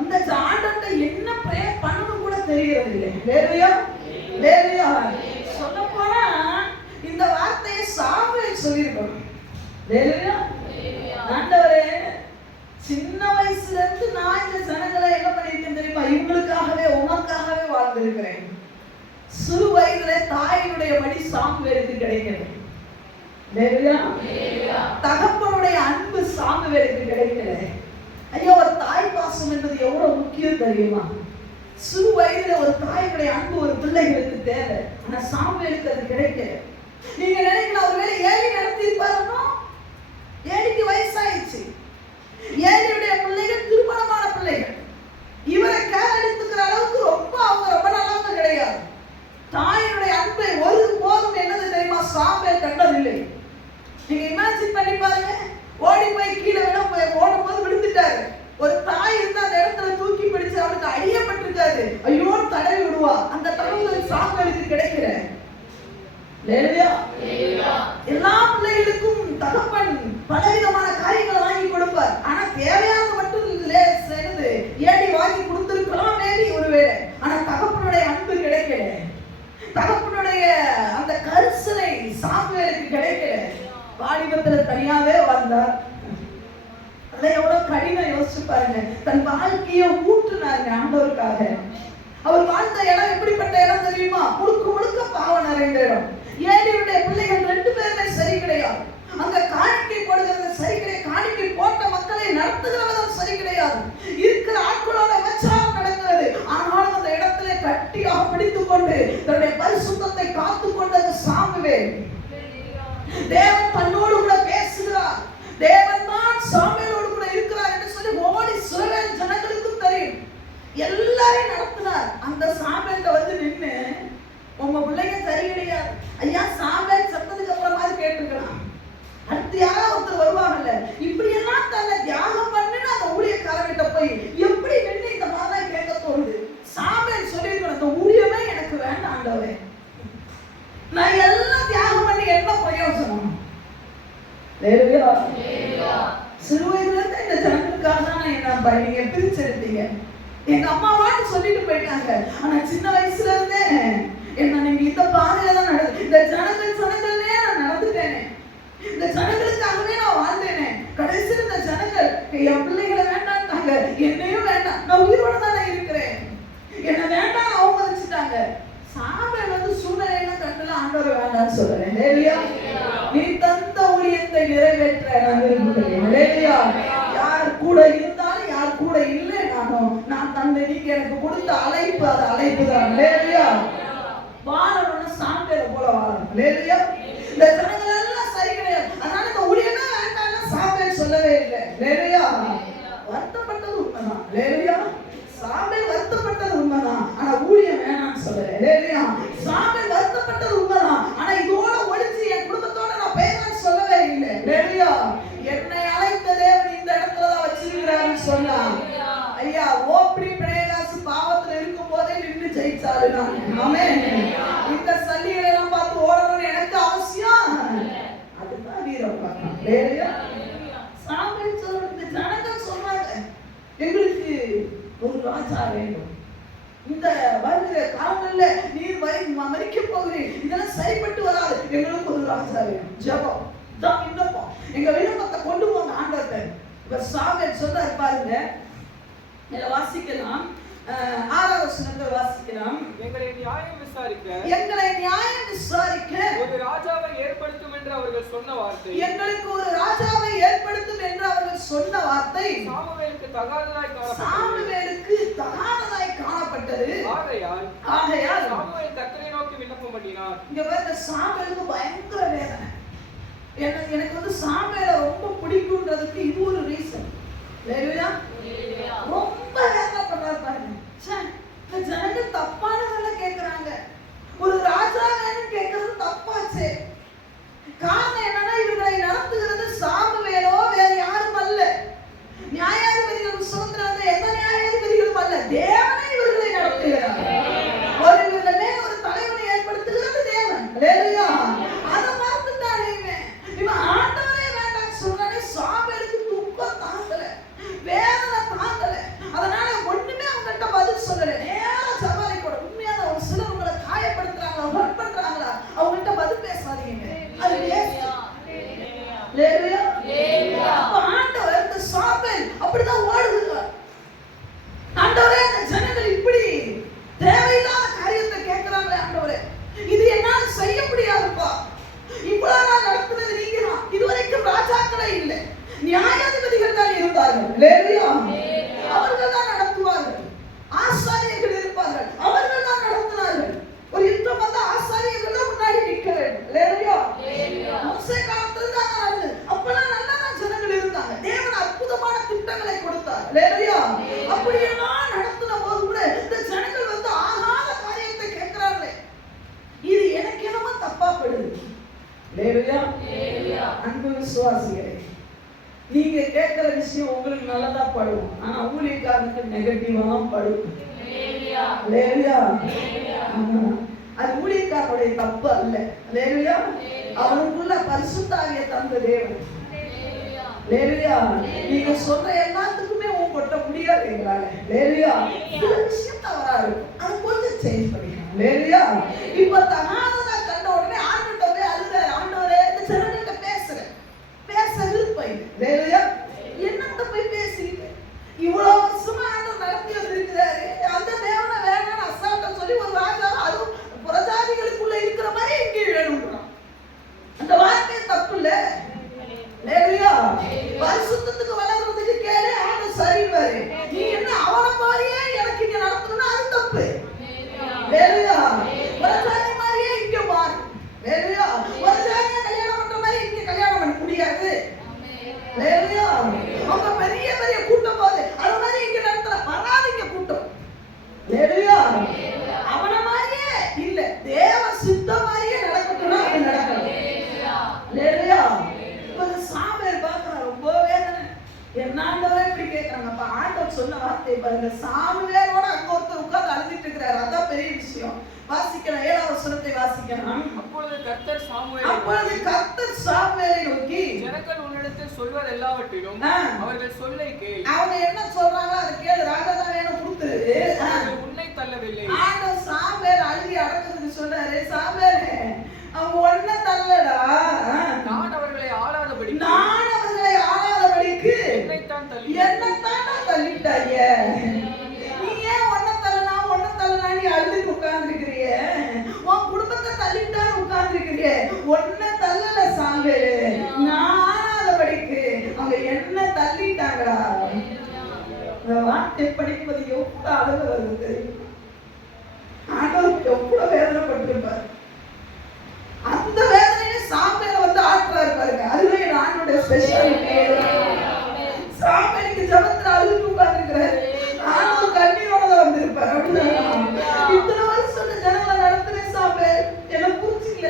அந்த ஆண்டவர்கிட்ட என்ன பிரேயர் பண்ணணும் கூட தெரிகிறது இல்லை. இல்லையா? இல்லையா? சொல்ல போனா இந்த வார்த்தையை சாமுவேல் சொல்லியிருக்கணும். இல்லையா? ஆண்டவரே, சின்ன வயசுல இருந்து நான் இந்த ஜனங்களை என்ன பண்ணிருக்கேன் தெரியுமா? இவங்களுக்காகவே உனக்காகவே வாழ்ந்திருக்கிறேன். சிறு வயதுல தாயினுடைய மடி சாமுவேலுக்கு கிடைக்கிறது. தகப்பனுடைய அன்பு சாமுவேலுக்கு கிடைக்கல. ஐயோ, ஒரு தாய் பாசம் என்பது எவ்வளவு முக்கியம் தெரியுமா? சிறு வயதுல ஒரு தாயினுடைய அன்பு ஒரு பிள்ளைகளுக்கு தேவை. ஆனா சாமுவேலுக்கு அது கிடைக்கல. நீங்க நினைக்கலாம் ஒருவேளை ஏழி நடத்திருப்பாருன்னா, ஏழிக்கு வயசாயிடுச்சு, ஏழியுடைய பிள்ளைகள் திருமணமான பிள்ளைகள், இவரை கேர் எடுத்துக்கிற அளவுக்கு அவங்க ரொம்ப நல்லவங்க கிடையாது. தாயினுடைய அன்பை ஒரு போதும் என்னது தெரியுமா சாமுவேல் கண்டதில்லை. நீங்க இமேஜின் பண்ணி பாருங்க, ஓடி போய் கீழே ஓடும் போது விழுந்துட்டாரு. ஒரு தாய் இருந்து அந்த இடத்துல தூக்கி பிடிச்சு அவருக்கு அடியப்பட்டிருக்காரு, ஐயோ தடவி விடுவா. அந்த தடவுகள் சாமுவேலுக்கு கிடைக்கிற. எல்லா பிள்ளைகளுக்கும் தகப்பன் பலவிதமான காரியங்களை வாங்கி கொடுப்பார். ஆனா தேவையானது மட்டும் சேர்ந்து ஏடி வாங்கி கொடுத்திருக்கலாம் மேபி ஒருவேளை. ஆனா தகப்பனுடைய அன்பு கிடைக்கல, தகப்பனுடைய அந்த கரிசனை சாமுவேலுக்கு கிடைக்கல. வாலிபத்துல தனியாவே வாழ்ந்தார். அதெல்லாம் எவ்வளவு கடினம் யோசிச்சு பாருங்க. தன் வாழ்க்கையை ஊற்றுனாருங்க ஆண்டவருக்காக. அவர் வாழ்ந்த இடம் எப்படிப்பட்ட இடம் தெரியுமா? முழுக்க முழுக்க பாவம் நிறைந்த இடம். ஏழியுடைய பிள்ளைகள் 2 பேருமே சரி கிடையாது. அங்க காணிக்கை போடுகிறது சரி கிடையாது, காணிக்கை போட்ட மக்களை நடத்துகிற விதம் சரி கிடையாது, இருக்கிற ஆட்களோட விபச்சாரம் நடக்கிறது. ஆனாலும் அந்த இடத்துல கட்டியாக பிடித்துக் கொண்டு தன்னுடைய பரிசுத்தத்தை காத்துக் கொண்டது சாமுவேல். தேவன் தன்னோடு கூட ஹalleluya. சிறு வயதுல இருந்து இந்த ஜனங்களுக்காக தான் என்ன நீங்க பிரிச்செடுத்தீங்க. எங்க அம்மாவான்னு சொல்லிட்டு போயிட்டாங்க. ஆனா சின்ன வயசுல இருந்தே என்ன நீங்க இந்த பாதையில தான் நடந்து இந்த ஜனங்களே நான் நடந்துட்டேனே. இந்த ஜனங்களுக்காகவே நான் வாழ்ந்தேனே. கடைசியில் இந்த ஜனங்கள் என் பிள்ளைகளை வேண்டாம்ட்டாங்க, என்னையும் வேண்டாம், நான் உயிரோட தானே இருக்கிறேன், என்ன வேண்டாம் அவமதிச்சுட்டாங்க. சாமுவேல் சூழ்நிலையில கண்டல ஆண்டவர் வேண்டாம்னு சொல்றேன். ஹalleluya. நீ தந்த ஊழியத்தை நிறைவேற்ற நான் விரும்புகிறேன். ஹalleluya. யார் கூட இருந்தாலும் யார் கூட இல்லைனாலும் நான் தந்தை நீங்க எனக்கு கொடுத்த அழைப்பு அது அழைப்பு தான். ஹalleluya. வாழணும்னா சாமுவேலை போல வாழணும். ஹalleluya. இந்த ஜனங்கள் எல்லாம் சரி கிடையாது, அதனால இந்த ஊழியமே வேண்டாம்னு சாமுவேல் சொல்லவே இல்லை. ஹalleluya. வருத்தப்பட்டது உண்மைதான். ஹalleluya. சாமுவேல் வருத்தப்பட்டது உண்மைதான், ஆனா ஊழியம் வேணாம்னு சொல்லல. ஹalleluya. சாமுவேல் வருத்தப்பட்டது உண்மைதான், ஆனா இதோட ஒழிச்சு என் குடும்பத்தோட நான் பேசணும்னு சொல்லவே இல்லை. ஹalleluya. என்னை அழைத்த தேவன் இந்த இடத்துல தான் வச்சிருக்கிறாருன்னு சொன்னா ஐயா ஓப்படி பிரேகாசு பாவத்துல இருக்கும் போதே நின்று ஜெயிச்சாரு நான். ஆமென். இந்த சல்லிகளை எல்லாம் பார்த்து ஓடணும்னு எனக்கு அவசியம், அதுதான் வீரம் பார்க்கணும். ஹalleluya. சாமுவேல் சொல்றது ஜனங்கள் சொன்னாங்க எங்களுக்கு ஒரு ராஜா வேண்டும், இந்த வருகிற காலங்கள்ல நீர் மறிக்க போகிறேன், இதெல்லாம் சரிப்பட்டு வராது, எங்களுக்கு ஒரு ராஜா வேணும். ஜெபம் தான் விண்ணப்பம், எங்க விண்ணப்பத்தை கொண்டு போங்க ஆண்டவர்கிட்ட. இப்ப சாமுவேல் சொல்றாரு பாருங்க, இத வாசிக்கலாம். 6வது வசனத்தை வாசிக்கலாம். எங்களை நியாயம் விசாரிக்க ஒரு ராஜாவை ஏற்படுத்தும் என்று அவர்கள் சொன்ன வார்த்தை, எங்களுக்கு ஒரு ராஜாவை ஏற்படுத்தும் என்று அவர்கள் சொன்ன வார்த்தை சாமுவேலுக்கு தகாததாய் காணப்பட்டது. ஆகையால் சாமுவேல் கர்த்தரை நோக்கி விண்ணப்பம் பண்ணினார். இங்க பாருங்க, சாமுவேலுக்கு பயங்கர வேதனை. எனக்கு சாமுவேலை ரொம்ப பிடிக்கும்ன்றதுக்கு இது ஒரு ரீசன். ரொம்ப வேதனை பண்றாரு பாருங்க. இந்த ஜனங்கள் தப்பானதெல்ல கேட்கிறாங்க, ஒரு ராஜா வேணும் கேட்கறது தப்பாச்சே. காரணம் என்னன்னா இவர்களை நடத்துகிறது சாமுவேலோ வேற யாரும் அல்ல, நியாயாதிபதிகள் சுதந்திரம் எந்த நியாயாதிபதிகளும் அல்ல, தேவனை இவர்களை நடத்துகிறார். இவர்கள் மேல ஒரு தலைவனை ஏற்படுத்துகிறது தேவன். ஹalleluya. அத மறந்துட்டானே இவன் ஆண்டவரே வேண்டாம் சொன்னானே. சாமுவேலுக்கு துக்கம் தாங்கல, வேதனை தாங்கல, அதனால ஒண்ணுமே அவங்கள்ட்ட பதில் சொல்லல. நேரா சவாரி கூட உண்மையான ஒரு சிலர் உங்களை காயப்படுத்துறாங்களா ஹர்ட் பண்றாங்களா அவங்கள்ட்ட பதில் பேசாதீங்க. அது ஹalleluya. ஆண்டவர் இந்த சாமுவேல் அப்படிதான் ஓடுகிறார். ஆண்டவரே இந்த ஜனங்கள் இப்படி தேவையில்லாத காரியத்தை கேட்கிறாங்களே ஆண்டவரே, இது என்னால செய்ய முடியாதுப்பா, இவ்வளவு நாள் நடத்துனது நீங்க தான், இதுவரைக்கும் ராஜாக்களே இல்லை, நியாயாதிபதிகள் தான் இருந்தார்கள். ஹalleluya. அவர்கள் தான் நடத்துவார்கள், ஆசாரியர்கள் இருப்பார்கள், அவர்கள் தான் நடத்தினார்கள். ஒரு யுத்தம் வந்தா ஆசாரியர்கள் தான் முன்னாடி நிற்க வேண்டும். ஹalleluya. மோசே காலத்துல தான் நடந்தது, அப்பெல்லாம் நல்லா தான் ஜனங்கள் இருந்தாங்க, தேவன் அற்புதமான திட்டங்களை கொடுத்தார். ஹalleluya. அப்படியெல்லாம் நடத்தின போது கூட இந்த ஜனங்கள் ஆகாத காரியத்தை கேட்கிறாங்களே, இது எனக்கு என்னமோ தப்பா படுது. ஹalleluya. அன்பு விசுவாசிகளே, நீங்க கேட்கிற விஷயம் உங்களுக்கு நல்லதா படும், ஆனா ஊழியக்காரனுக்கு நெகட்டிவா படும். ஹalleluya. அது ஊழியக்காரனுடைய தப்பு அல்ல. ஹalleluya. அவனுக்குள்ள பரிசுத்த ஆவியை தந்த தேவன். ஹalleluya. நீங்க சொல்ற எல்லாத்துக்குமே கொட்ட முடியாது எங்களால. ஹalleluya. சில விஷயம் தவறா இருக்கும், அது கொஞ்சம் சேஞ்ச் பண்ணிக்கலாம். ஹalleluya. இப்ப தகாததா கண்ட உடனே ஆண்டவர்ட்ட போய் அழுதாரு, ஆண்டவரே இந்த ஜனங்கள்ட்ட பேச விருப்பம் இல்லை. ஹalleluya. என்னத்த போய் பேசிட்டு இவ்வளவு வருஷமா ஆண்டவர் நடத்தி வந்திருக்கிறாரு, அந்த தேவனை வேணாம்னு அசால்ட்டா சொல்லி ஒரு ராஜா அதுவும் புறஜாதிகளுக்குள்ள இருக்கிற மாதிரி இங்கே வேணும்ன்றான். அந்த வார்த்தை தப்பு இல்ல. ஹalleluya. பரிசுத்தத்துக்கு வளர்றதுக்கு கேளு, ஆண்டவர் சரிவாரு. நீ என்ன அவன மாதிரியே எனக்கு இங்க நடத்தணும்னா அது தப்பு. ஹalleluya. புறஜாதி மாதிரியே இங்க மாறு. ஹalleluya. புறஜாதியை கல்யாணம் பண்ற மாதிரி இங்க கல்யாணம் பண்ண முடியாது. ஹalleluya. அவங்க பெரிய பெரிய கூட்டம் போது அது மாதிரி இங்க நடத்துற வராதீங்க கூட்டம். ஹalleluya. அவன மாதிரியே இல்ல, தேவ சித்த மாதிரியே நடக்கணும்னா அது நடக்கணும். ஹalleluya. இப்ப சாமுவேல் பார்க்கற ரொம்ப வேதனை, என்னாண்டவே இப்படி கேட்கறாங்க. அப்ப ஆண்டவர் சொன்ன வார்த்தை பாருங்க, சாமுவேலோட அங்க ஒருத்தர் உட்கார்ந்து அழுதுட்டு இருக்கிறாரு, அதான் பெரிய விஷயம். வாசிக்கலாம், 7வது வசனத்தை வாசிக்கலாம். அப்பொழுது கர்த்தர் சாமுவேலை நோக்கி ஜனங்கள் உன்னிடத்தில் சொல்வது எல்லாவற்றிலும் அவர்கள் சொல்லை கேள். அவங்க என்ன சொல்றாங்களோ அதை கேளு, ராஜா தான் வேணும் கொடுத்துரு. உன்னை தள்ளவில்லை. ஆண்டவர் சாமுவேல் அழுகி அடக்குறதுக்கு சொன்னாரு, சாமுவேலே அவங்க ஒன்ன தள்ளடா, நான் அவர்களை ஆளாதபடிக்கு என்னைத்தான் தள்ளிட்டாய. நீ ஏன் ஒன்ன தள்ளனா நீ அழுது உட்கார்ந்துருக்கிறிய, உன் குடும்பத்தை தள்ளிட்டான்னு உட்கார்ந்துருக்கிறிய. ஒன்ன தள்ளல சாமுவேலே, நான் ஆளாதபடிக்கு அவங்க என்ன தள்ளிட்டாங்களா. இந்த வார்த்தை படிக்கும்போது எவ்வளவு அழகு வருது தெரியும். ஆண்டவருக்கு எவ்வளவு வேதனைப்பட்டிருப்பார். அந்த வேதனையை சாமுவேல் வந்து ஆற்றுறாரு பாருங்க. அதுவே ஆண்டோட ஸ்பெஷாலிட்டி. சாமுவேலுக்கு ஜெபத்துல அழுது உட்கார்ந்திருக்கிறாரு. ஆண்டவர் கண்ணீரோட வந்திருப்பார். அப்படிதான் இத்தனை வருஷம் ஜனங்களை நடத்துற சாமுவேல் என்ன புரிஞ்சுக்கல.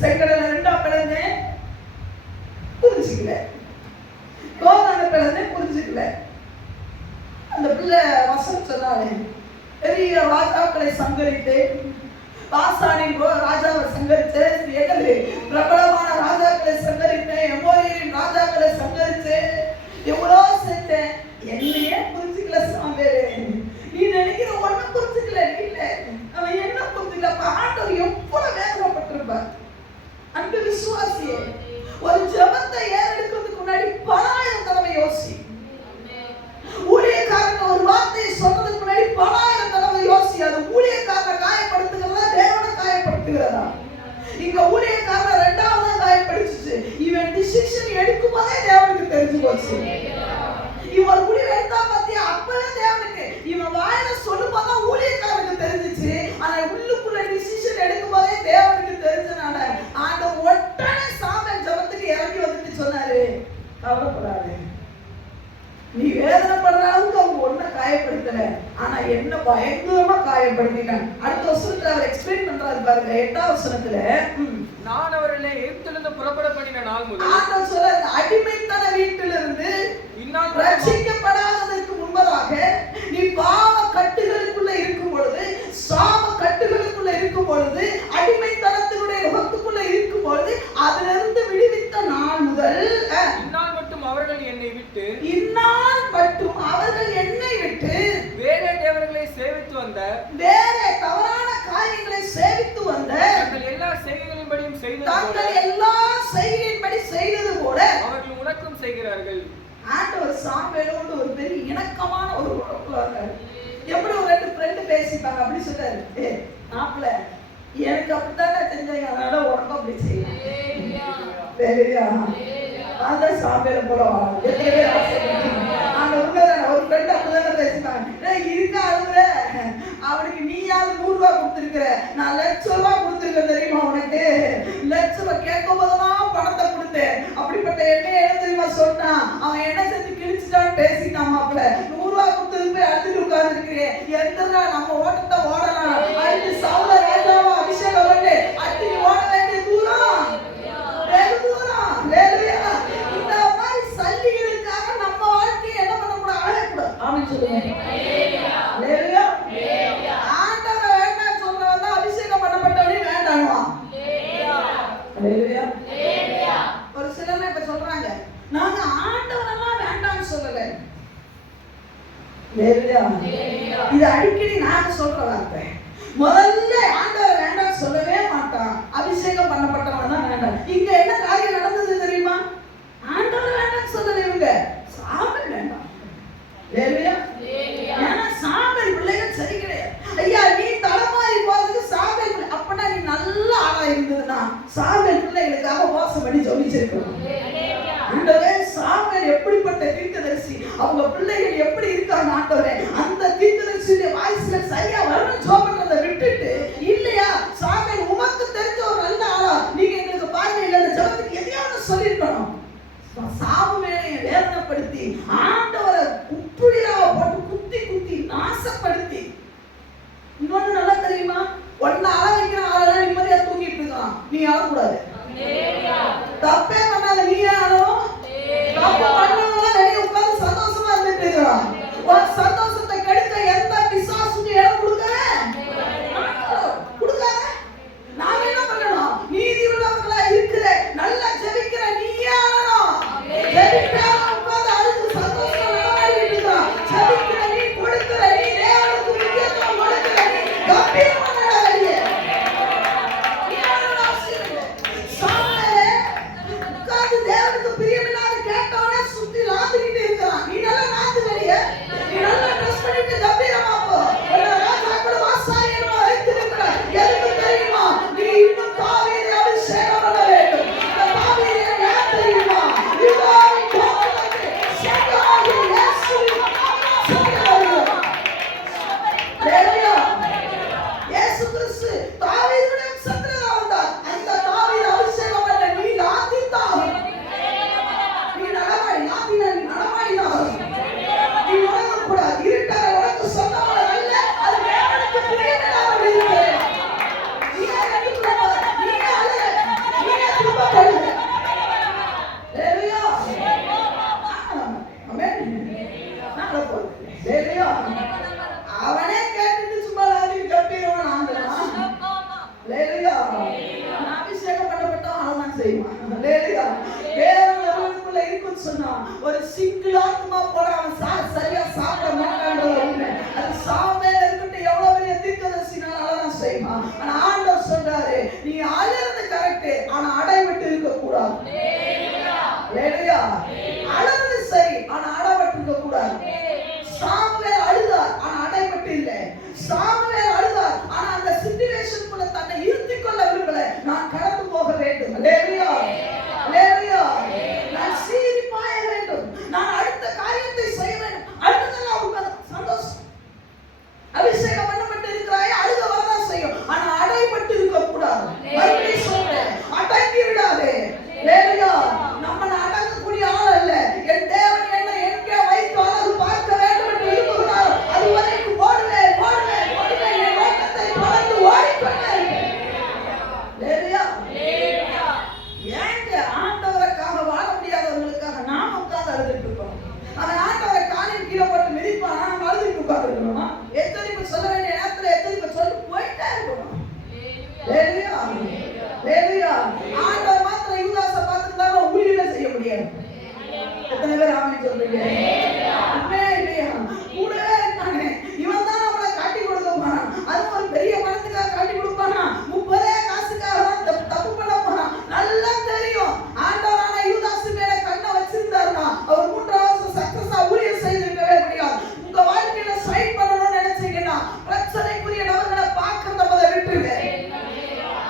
செங்கடல 2ஆம் பிளந்தே புரிஞ்சுக்கல, கோதான பிளந்தே புரிஞ்சுக்கல. அந்த பிள்ளை வசனம் சொன்னாலே பெரிய ராஜாக்களை சங்கரித்து, பாசானின் ராஜாவை சங்கரித்து, பிரபலமான ராஜாக்களை சங்கரித்து, எமோரியரின் ராஜாக்களை சங்கரித்து எவ்வளோ செஞ்சேன். என்னையே புரிஞ்சுக்கல சாமுவேலே. நீ நினைக்கிற ஒன்னும் புரிஞ்சுக்கல. இல்ல அவன் என்ன புரிஞ்சுக்கல. ஆண்டவர் எவ்வளவு வேதனைப்பட்டிருப்பார். அன்பு விசுவாசியே, ஒரு ஜெபத்தை ஏறெடுக்கிறதுக்கு முன்னாடி 1000 தடவை யோசி. ஊழியக்காரன் ஒரு வார்த்தையை சொல்றதுக்கு முன்னாடி 1000 தடவை யோசி. அது ஊழியக்காரனை காயப்படுத்துகிறதா தேவனை காயப்படுத்துகிறதா? இங்க ஊழியக்காரன் 2ஆவது காயப்படுத்துச்சு. இவன் டிசிஷன் எடுக்கும் போதே தேவனுக்கு தெரிஞ்சு போச்சு. இவன் முடிவு எடுத்தா பாத்தியா, அப்பவே தேவனுக்கு. இவன் வாயில சொல்லும் போதான் ஊழியக்காரனுக்கு தெரிஞ்சிச்சு. ஆனா உள்ளுக்குள்ள டிசிஷன் எடுக்கும் போதே தேவனுக்கு தெரிஞ்சனால ஆண்டவர் உடனே சாமுவேல் ஜெபத்துக்கு இறங்கி வந்துட்டு சொன்னாரு, கவலைப்படாதே, நீ வேதனைப்படுற அளவுக்கு அவங்க ஒன்ன காயப்படுத்தல, ஆனா என்ன பயங்கரமா காயப்படுத்திட்டாங்க. அடுத்த வசனத்துல அவர் எக்ஸ்பிளைன் பண்றாரு பாருங்க. 8ஆம் வசனத்துல, நான் அவர்களை எகிப்திலிருந்து புறப்பட பண்ணின நாள் முதல் ஆண்டவர் சொல்றாரு, அடிமைத்தன வீட்டிலிருந்து ரட்சிக்கப்படாததற்கு முன்பதாக நீ பாவ கட்டுகளுக்குள்ள இருக்கும் பொழுது, சாப கட்டுகளுக்குள்ள இருக்கும் பொழுது, அடிமைத்தனத்தினுடைய முகத்துக்குள்ள இருக்கும் பொழுது, அதிலிருந்து விடுவித்த நாள் முதல் இந்நாள் மட்டும் அவர்கள் என்னை விட்டு வேறே தேவர்களை சேவித்து வந்த, வேறே தவறான காரியங்களை சேவித்து வந்த, தங்கள் எல்லா செய்கைகளின்படியும் செய்தது போல அவர்கள் உனக்கும் செய்கிறார்கள். ஆண்டவர் சாமுவேலோடு ஒரு பெரிய இணக்கமான ஒரு உறவுல இருக்காரு. எப்படி ஒரு 2 ஃப்ரெண்ட் பேசிப்பாங்க அப்படி சொல்றாரு, மாப்பிள்ள எனக்கு அப்படித்தானே செஞ்சாங்க, அதனால உனக்கும் அப்படி செய்யலாம். அதான் சாமுவேல போல எத்தனை பேர் ஆசைப்படுறீங்க. அந்த உண்மைதானே, ஒரு ஃப்ரெண்ட் அப்படிதானே பேசிப்பாங்க. இருக்கா அழுகுற, அவனுக்கு நீயாவது 100 ரூபாய் கொடுத்துருக்குற, நான் ₹1,00,000 கொடுத்துருக்கேன் தெரியுமா உனக்கு? ₹1,00,000 கேட்கும் போதெல்லாம் பணத்தை கொடுத்தேன். அப்படிப்பட்ட என்ன தெரியுமா சொன்னான், அவன் என்ன செஞ்சு கிழிச்சுட்டான்னு பேசிட்டான். மாப்பிள்ள 100 ரூபாய் கொடுத்தது போய் அழுதுட்டு உட்கார்ந்துருக்கிறேன். எந்தா நம்ம ஓட்டத்தை ஓடலாம், அடுத்து சவுல ராஜாவா அபிஷேகம் வந்து அடுத்து ஓட வேண்டிய தூரம் வெகு தூரம். இந்த மாதிரி சல்லிகளுக்காக நம்ம வாழ்க்கையை என்ன பண்ணக்கூடாது, அழக்கூடாது. ஆமென் சொல்லுங்க. ஆண்டவரை வேண்டாம் சொல்றவங்க அபிஷேகம் பண்ணப்பட்டவனே வேண்டாமா? ஒரு சிலர் இப்ப சொல்றாங்க, நாங்க ஆண்டவரெல்லாம் வேண்டாம்னு சொல்லல. இது அடிக்கடி நாங்க சொல்ற வார்த்தை. முதல்ல ஆண்டவரை வேண்டாம் சொல்லவே மாட்டான், அபிஷேகம் பண்ணப்பட்டவன் தான் வேண்டாம். இங்க என்ன காரியம் நடந்தது தெரியுமா? ஆண்டவர் வேண்டாம் சொல்லல, இவங்க சாமுவேல் வேண்டாம். ஏன்னா சாமுவேல் பிள்ளைகள் சரி கிடையாது. ஐயா நீ தலைமாறி போறதுக்கு சாமுவேல் பிள்ளை, அப்பனா நீ நல்ல ஆளா இருந்ததுன்னா சாமுவேல் பிள்ளைகளுக்காக மோசம் பண்ணி சொல்லிச்சிருக்கணும். ஆண்டவரே சாமுவேல் எப்படிப்பட்ட தீர்க்கதரிசி, அவங்க பிள்ளைகள் எப்படி இருக்காங்க ஆண்டவரே, அந்த தீர்க்கதரிசியுடைய வாய்ஸ்ல சரியா வரணும் ஜோபன்றதை விட்டுட்டு, இல்லையா சாமுவேல் உமக்கு தெரிஞ்ச ஒரு நல்ல ஆளா நீங்க எங்களுக்கு பாருங்க, இல்ல இந்த ஜெபத்துக்கு எதையாவது சொல்லிருக்கணும். சாமுவேலை வேதனைப்படி இயேசு கிறிஸ்து தாவீதுடைய வம்சத்திலே வந்தார். அந்த தாவீது அபிஷேகம் பண்ண நீ லாதித்தான். நீ நடமாடினார். நீ உணரக்கூடாது. இருட்டற உனக்கு சொந்தமான அல்ல. அது தேவனுக்கு பிரியமில்லாமல் இருக்கிறது. நீயே எடுத்துக்கொள்ள. நீயே அல்ல. நீயே திரும்பப்படுது. ஹalleluya. ஆமென். நடப்போம். ஹalleluya. அவனே கேட்டுட்டு சும்மா லாதி கப்பிரவன் ஆண்டனா. ஹalleluya. அபிஷேகம் பண்ணப்பட்டவன் அவன் செய்வான். ஹalleluya. தேவன் அவனுக்குள்ள இருக்குன்னு சொன்னா ஒரு சிங்கிள் ஆத்மா போற அவன் சரியா சாப்பிட மாட்டான்றது உண்மை. அது சாமேல இருக்கட்டும் எவ்வளவு பெரிய தீர்க்கதரிசினாலும் செய்வான். ஆனா ஆண்டவர் சொல்றாரு நீ அழறது கரெக்ட், ஆனா அடைவிட்டு இருக்க கூடாது. ஹalleluya. அழறது சரி, ஆனா அடைவிட்டு இருக்க கூடாது. சாமுவேல் அழுதார், ஆனா அடைபட்டு இல்லை. சாமுவேல் அழுதார், ஆனா அந்த சிச்சுவேஷனுக்குள்ள தன்னை இருத்திக் கொள்ள விரும்பல. நான் கடந்து போக வேண்டும். ஹalleluya. ஹalleluya. நான் சீறி பாய வேண்டும். நான் அடுத்த காரியத்தை செய்ய வேண்டும். அடுத்ததெல்லாம் உங்களுக்கு சந்தோஷம். அபிஷேகம் பண்ணப்பட்டு இருக்கிறாய், அழுக வரதான் செய்யும். ஆனா அடைபட்டு இருக்க கூடாது. மறுபடியும் சொல்றேன், அடங்கி விடாதே. ஹalleluya. நம்ம அடங்கக்கூடிய ஆள் அல்ல. என் தேவன் என்ன எங்கே வைத்து அழகு பார்க்க வேண்டும் என்று விரும்புகிறார். அதுவரைக்கும் ஓடுவேன் என் ஓட்டத்தை தொடர்ந்து ஓடிக்கொண்டே இருப்பேன். ஹalleluya. ஏங்க ஆண்டவருக்காக வாழ முடியாதவர்களுக்காக நாம உட்கார்ந்து அழுதுட்டு இருக்கோம். அவன் ஆண்டவரை காலின் கீழே போட்டு மிதிப்பானா, நம்ம அழுதுட்டு உட்கார்ந்து இருக்கணுமா? எத்தனைப்பு சொல்ல வேண்டிய நேரத்துல எத்தனைப்பு சொல்லிட்டு போயிட்டே இருக்கணும். ஹalleluya. ஹalleluya. ஆண்டவர் மாத்திரம் யூதாசை பார்த்துட்டாலும் ஊழியமே செய்ய முடியாது. எத்தனை பேர் ஆமென் சொல்றீங்க? உண்மையா இல்லையா? கூடவே இருக்கானே, இவன் தான் நம்மளை காட்டி கொடுக்க போறான். அது ஒரு பெரிய பணத்துக்காக காட்டி கொடுப்பானா? 30 காசுக்காக தான் தப்பு பண்ண போறான். நல்லா தெரியும். ஆண்டவரான யூதாசு மேல கண்ணை வச்சிருந்தாருன்னா அவர் 3 வருஷம் சக்சஸா ஊழியம் செய்திருக்கவே முடியாது. உங்க வாழ்க்கையில ஸ்ட்ரைட் பண்ணணும்னு நினைச்சீங்கன்னா பிரச்சனைக்குரிய நபர்களை பார்க்கறத முதல்ல விட்டுருங்க.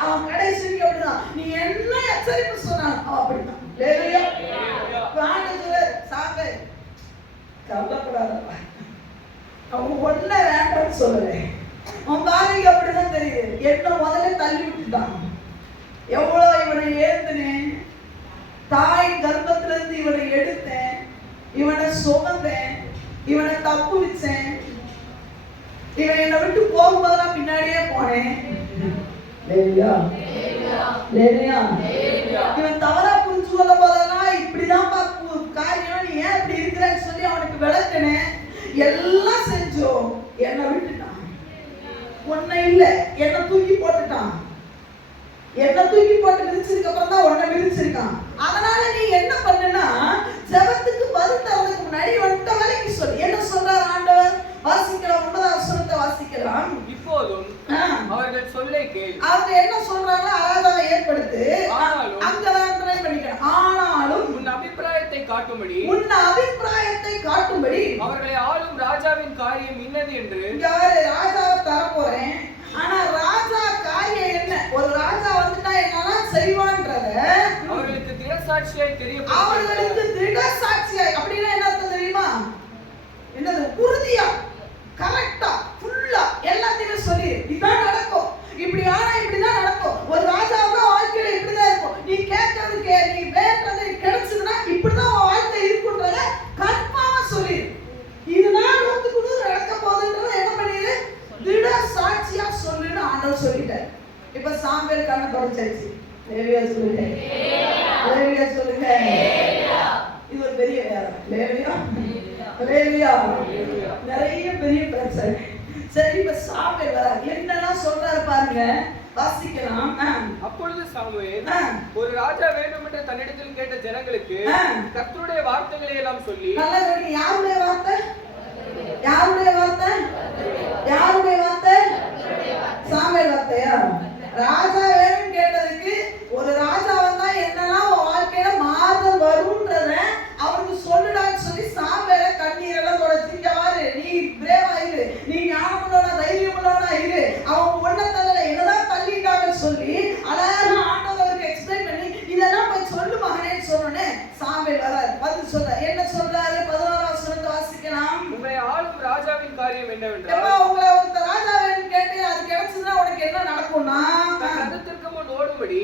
அவன் கடைசிக்கு அப்படிதான். நீ என்ன எச்சரிப்பு சொன்னான் அவன் அப்படிதான். ஹalleluya. சாக கவலைப்படாதப்பா. அவன் ஒன்ன வேண்டாம்னு சொல்லல. அவன் பாருங்க அப்படிதான் தெரியுது. என்ன முதல்ல தள்ளி விட்டுட்டான். எவ்வளவு இவனை ஏந்தினேன், தாய் கர்ப்பத்திலிருந்து இவனை எடுத்தேன், இவனை சுமந்தேன், இவனை தப்பு வச்சேன், இவன் என்னை விட்டு போகும்போதெல்லாம் பின்னாடியே போனேன். இவன் தவறா புரிஞ்சு கொள்ள போதெல்லாம் இப்படிதான் காரியம், நீ ஏன் இப்படி இருக்கிறன்னு சொல்லி அவனுக்கு விளக்கினேன். எல்லாம் செஞ்சோம், என்னை விட்டுட்டான். ஒன்ன இல்ல, என்னை தூக்கி போட்டுட்டான். என்னை தூக்கி போட்டு மிதிச்சதுக்கு அப்புறம் தான் உன்னை மிதிச்சிருக்கான். அதனால நீ என்ன பண்ணுனா, ஜெபத்துக்கு பதில் தரதுக்கு முன்னாடி ஒன்றை வேலைக்கு சொல்லு. என்ன சொல்றார் ஆண்டவர்? வாசிக்கலாம், 9ஆம் வசனத்தை வாசிக்கலாம். இப்போதும் அவர்கள் சொல்லை கேள். அவங்க என்ன சொல்றாங்க? அழகாக ஏற்படுத்து. அங்கதான் ட்ரை பண்ணிக்கிறேன். ஆனாலும் உன் அபிப்பிராயத்தை காட்டும்படி அவர்களை ஆளும் ராஜாவின் காரியம் இன்னது என்று ராஜாவை தர போறேன். ஆனா ராஜா காரியம் என்ன? ஒரு ராஜா வந்துட்டா என்னெல்லாம் செய்வான்றத அவர்களுக்கு திடசாட்சியாய் தெரியும். அவர்களுக்கு திடசாட்சியாய் அப்படின்னா என்ன அர்த்தம் தெரியுமா? என்னது? உறுதியா, கரெக்டா, ஃபுல்லா எல்லாத்தையுமே சொல்லி இதான் நடக்கும், இப்படி ஆனா இப்படிதான் நடக்கும். ஒரு ராஜாவோட வாழ்க்கையில இப்படிதான் இருக்கும். நீ கேட்கறது நீ வேண்டது கிடைச்சதுன்னா இப்படிதான் உன் வாழ்க்கை இருக்குன்றத கன்ஃபார்மா சொல்லி இதுதான் 100% நடக்க போகுதுன்றத என்ன பண்ணிடு? திட சாட்சியா சொல்லுன்னு ஆண்டவர் சொல்லிட்டார். இப்ப சாம்பேல் கண்ணை தொடச்சிருச்சு. ஹalleluya சொல்லுங்க. ஹalleluya சொல்லுங்க. இது ஒரு பெரிய வேலை. ஹalleluya. ஹalleluya. நிறைய பெரிய பிரச்சனை. சரி, இப்ப சாம்பேல் வர என்னெல்லாம் சொல்றாரு பாருங்க, வாசிக்கலாம். அப்பொழுது சாமுவேல் ஒரு ராஜா வேண்டும் என்று தன்னிடத்தில் கேட்ட ஜனங்களுக்கு கர்த்தருடைய வார்த்தைகளை எல்லாம் சொல்லி. யாருடைய வார்த்தை? யாருடைய வார்த்தை? யாருடைய வார்த்தை? சாமுவேல் வார்த்தையா? ராஜா வேணும் கேட்டதுக்கு ஒரு ராஜா வந்தா என்னெல்லாம் வாழ்க்கையில மாறுதல் வரும்ன்றத அவருக்கு சொல்லுடான்னு சொல்லி சாமுவேல கண்ணீரெல்லாம் தொடச்சிங்க. நீ பிரேவா இரு, நீ ஞானமுள்ளவனா தைரியமுள்ளவனா இரு, அவங்க ஒன்ன தள்ளல என்னதான் தள்ளிட்டாங்கன்னு சொல்லி அழகா ஆண்டவர் அவருக்கு எக்ஸ்பிளைன் பண்ணி இதெல்லாம் போய் சொல்லு மகனேன்னு சொன்னோன்னே சாமுவேல் வராரு. பதில் சொல்ற என்ன சொல்றாரு? 16ஆம் வசனத்தை வாசிக்கலாம். காரியம் எப்பா என்னவென்றால் உங்களை ஒருத்தர் ராஜா வேணும்னு கேட்டு அது கிடைச்சதுன்னா உனக்கு என்ன நடக்கும்னா தன் ரதத்திற்கு முன் ஓடும்படி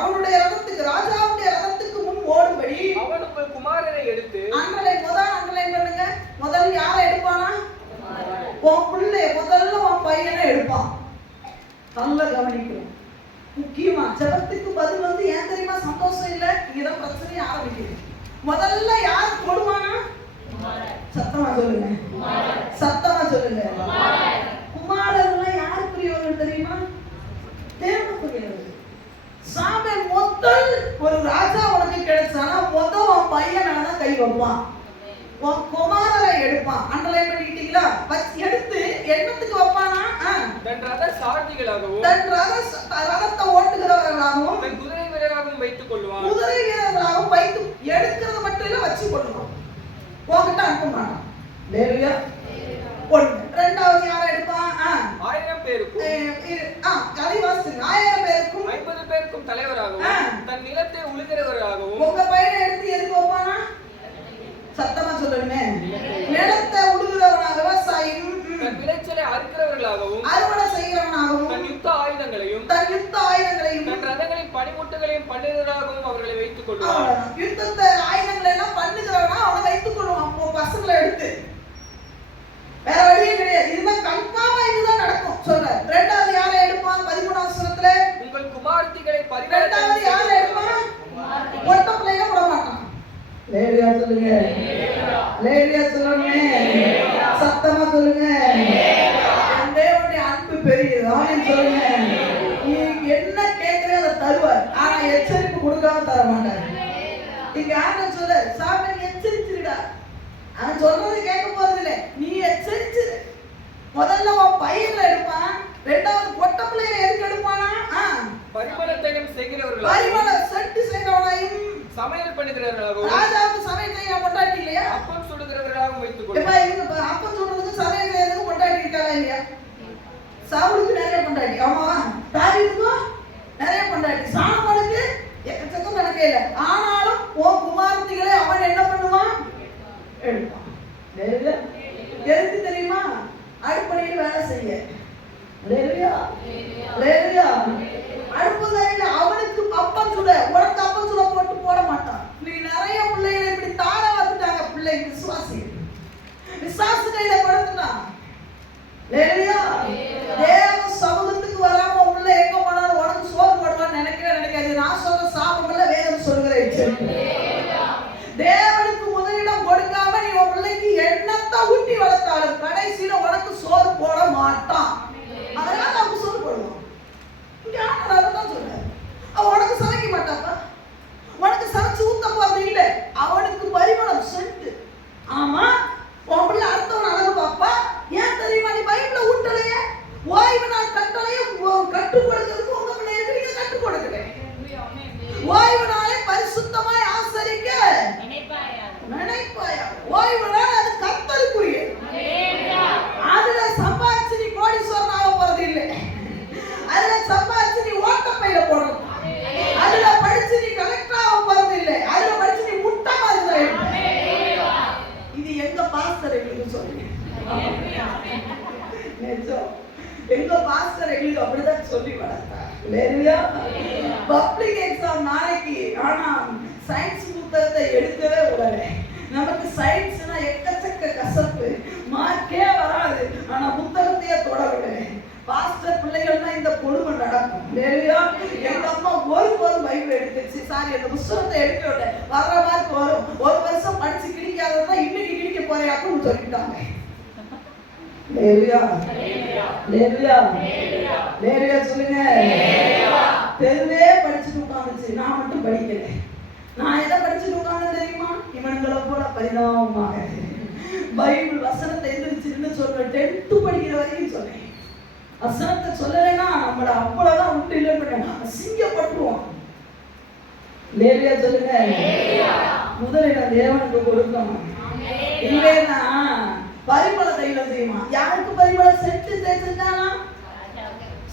அவனுடைய ரதத்துக்கு ராஜாவுடைய ரதத்துக்கு முன் ஓடும்படி அவன் உங்கள் குமாரரை எடுத்து அண்டர்லைன் பண்ணுங்க. முதல்ல யாரை எடுப்பானா? உன் பிள்ளை முதல்ல உன் பையனை எடுப்பான். நல்ல கவனிக்கணும். முக்கியமா ஜெபத்துக்கு பதில் வந்து ஏன் தெரியுமா சந்தோஷம் இல்ல, இங்கதான் பிரச்சனையே ஆரம்பிக்குது. முதல்ல யார் போடுவானா? சத்தமா சொல்லுங்க, சத்தமா சொல்லுங்க. குமாரர்கள் யாருக்குரியவர்கள் தெரியுமா? தேவனுக்குரியவர்கள். சாமுவேல் முதல் ஒரு ராஜா உனக்கு கிடைச்சானா முதல் உன் பையனால கை வைப்பான், உன் குமாரரை எடுப்பான். அண்டர்லைன் பண்ணிக்கிட்டீங்களா? எடுத்து என்னத்துக்கு வைப்பானா? தன் ரத சாரதிகளாகவும் தன் ரதத்தை ஓட்டுகிறவர்களாகவும் தன் குதிரை வீரராகவும் வைத்துக் கொள்வான். குதிரை வீரர்களாகவும் வைத்து எடுக்கிறது மட்டும் இல்ல வச்சு கொள்ளுவான். உங்ககிட்ட அனுப்ப மாட்டான். லேலுயா. ஒண்ணு. ரெண்டாவது யாரை எடுப்பான்? 1000 பேருக்கும் கலிவாசன் 1000 பேருக்கும் 50 பேருக்கும் தலைவராகவும் தன் நிலத்தை உழுகிறவராகவும். உங்க பையனை எடுத்து எதுக்கு வைப்பானா? சத்தமா சொல்லணுமே. நிலத்தை உழுகிறவனாக, விவசாயி, தன் விளைச்சலை அறுக்கிறவர்களாகவும் அறுவடை செய்கிறவனாகவும் தன் யுத்த ஆயுதங்களையும் தன் ரதங்களின் பணிமுட்டுகளையும் பண்ணுகிறவராகவும் அவர்களை வைத்துக் கொள்வார். யுத்தத்தை ஆயுதங்களை எல்லாம் பண்ணுகிறவனா அவனை வைத்துக் கொள்வான் பசங்களை எடுத்து. வேற வழியே கிடையாது. இதுதான் கன்ஃபார்மா இதுதான் நடக்கும் சொல்றார். ரெண்டாவது யாரை எடுப்பான்? 13ஆம் வசனத்துல உங்கள் குமாரத்திகளை ரெண்டாவது யாரை எடுப்பான்? ஒட்ட பிள்ளைய விட மாட்டான். லேலியா சொல்லுங்க, லேலியா சொல்லுங்க, சத்தமா சொல்லுங்க. தேவனுடைய அன்பு பெரியது. ஆமென் சொல்லுங்க. நீங்க என்ன கேட்கறீங்க அதை தருவார். ஆனா எச்சரிப்பு கொடுக்காம தர மாட்டார். இங்க ஆண்டவன் சொல்ல சாமன் எச்சரிச்சிருடா, அவன் சொல்றது கேட்க போறது இல்லை, நீ எச்சரிச்சிரு. முதல்ல உன் பையனை எடுப்பான், ரெண்டாவது பொட்ட பிள்ளையை எதுக்கு எடுப்பானா? பரிமளத்தையும் செய்கிறவர்களாகவும் பரிமள செட்டு செய்கிறவனாயும் சமையல் பண்ணுகிறவர்களாகவும் ராஜாவுக்கு சமையல் செய்ய பொண்டாட்டி இல்லையா? அப்பம் சுடுகிறவர்களாகவும் வைத்துக் கொள்வார். அப்பம் சொல்றதுக்கு சமையல் செய்யறதுக்கு பொண்டாட்டி இருக்காளா இல்லையா? சவுலுக்கு நிறைய பொண்டாட்டி, ஆமா. தாவீதுக்கும் நிறைய பொண்டாட்டி, சாலமோனுக்கு எக்கச்சக்கம் கணக்கே இல்லை. ஆனாலும் உன் குமாரத்திகளை அவன் என்ன பண்ணுவான்? எடுப்பான். எதுக்கு தெரியுமா? அடுப்படையில் வேலை செய்ய. அடுப்படையில் அவனுக்கு அப்பம் சுட, உனக்கு அப்பம் சுட போட்டு போட மாட்டான். நீ நிறைய பிள்ளைகளை இப்படி தாழ வந்துட்டாங்க. பிள்ளை விசுவாசி விசுவாசி கையில படுத்துட்டான். தேவ சமூகத்துக்கு வராம உள்ள எங்க போனாலும் உனக்கு சோறு போடுவான்னு நினைக்காது. நான் சொல்ற சாபம் இல்ல, வேதம் சொல்கிறேன். தேவனுக்கு முதலிடம் கொடுக்காம நீ உன் பிள்ளைக்கு எண்ணத்தை ஊட்டி வளர்த்தாலும் கடைசியில உனக்கு சோறு போட மாட்டான். அதனால அவனுக்கு சோறு போடுவான். அதான் சொல்ற, அவன் உனக்கு சமைக்க மாட்டாப்பா, உனக்கு சமைச்சு ஊத்த போறது இல்ல. அவனுக்கு பரிமளம் செட்டு. ஆமா, உன் பிள்ளை அடுத்தவன் அழகு பாப்பா. ஏன் தெரியுமா? நீ பைபிள ஊட்டலையே, ஓய்வு நாள் கட்டளையும் கற்றுக் கொடுக்கிறதுக்கு உங்க பிள்ளைகளுக்கு நீங்க கற்றுக் கொடுக்கிறேன். ஓய்வு நாளை பரிசுத்தமாய் ஆசரிக்க நினைப்பாயா? ஓய்வு நாள் அது கர்த்தருக்குரிய. அதுல சம்பாதிச்சு நீ கோடீஸ்வரன் ஆக போறது இல்லை. அதுல சம்பாதிச்சு நீ ஓட்டப்பையில போடணும். அதுல படிச்சு நீ கலெக்டர் ஆக போறது இல்லை. அதுல படிச்சு நீ முட்டை மாதிரி. இது எங்க பாஸ்டர் எங்களுக்கு சொல்லுங்க. எங்க பாஸ்டர் எங்களுக்கு அப்படிதான் சொல்லி வளர்த்தார். பப்ளிக் எக்ஸாம் நாளைக்கு, ஆனா சயின்ஸ் புத்தகத்தை எடுக்கவே விடலை. நமக்கு சயின்ஸ்னா எக்கச்சக்க கசப்பு, மார்க்கே வராது. ஆனா புத்தகத்தையே தொடரவில்லை. பாஸ்டர் பிள்ளைகள்னா இந்த கொடுமை நடக்கும். எங்க அம்மா ஒரு பைபிள் எடுத்துச்சு, சாரி அந்த புத்தகத்தை எடுக்க விட வர்ற மார்க் வரும். ஒரு வருஷம் படிச்சு கிழிக்காததான் இன்னைக்கு கிழிக்க போறியாக்குன்னு சொல்லிட்டாங்க. சொல்லுங்க. தெருவே படிச்சுட்டு உட்காந்துச்சு, நான் மட்டும் படிக்கல. நான் எதை படிச்சுட்டு உட்காந்து தெரியுமா? இவன்களை போல பரிதாபமாக பைபிள் வசனத்தை எந்திரிச்சுன்னு சொல்றேன். 10th படிக்கிற வரைக்கும் சொன்னேன். வசனத்தை சொல்லலைன்னா நம்மள அவ்வளவுதான் விட்டு இல்லை பண்ண அசிங்கப்பட்டுருவோம். லேலியா சொல்லுங்க. முதலிடம் தேவனுக்கு கொடுக்கணும். இல்லைன்னா பரிமள தைலம் செய்யுமா? யாருக்கு பரிமள செட்டு தேய்ச்சிருக்கானா?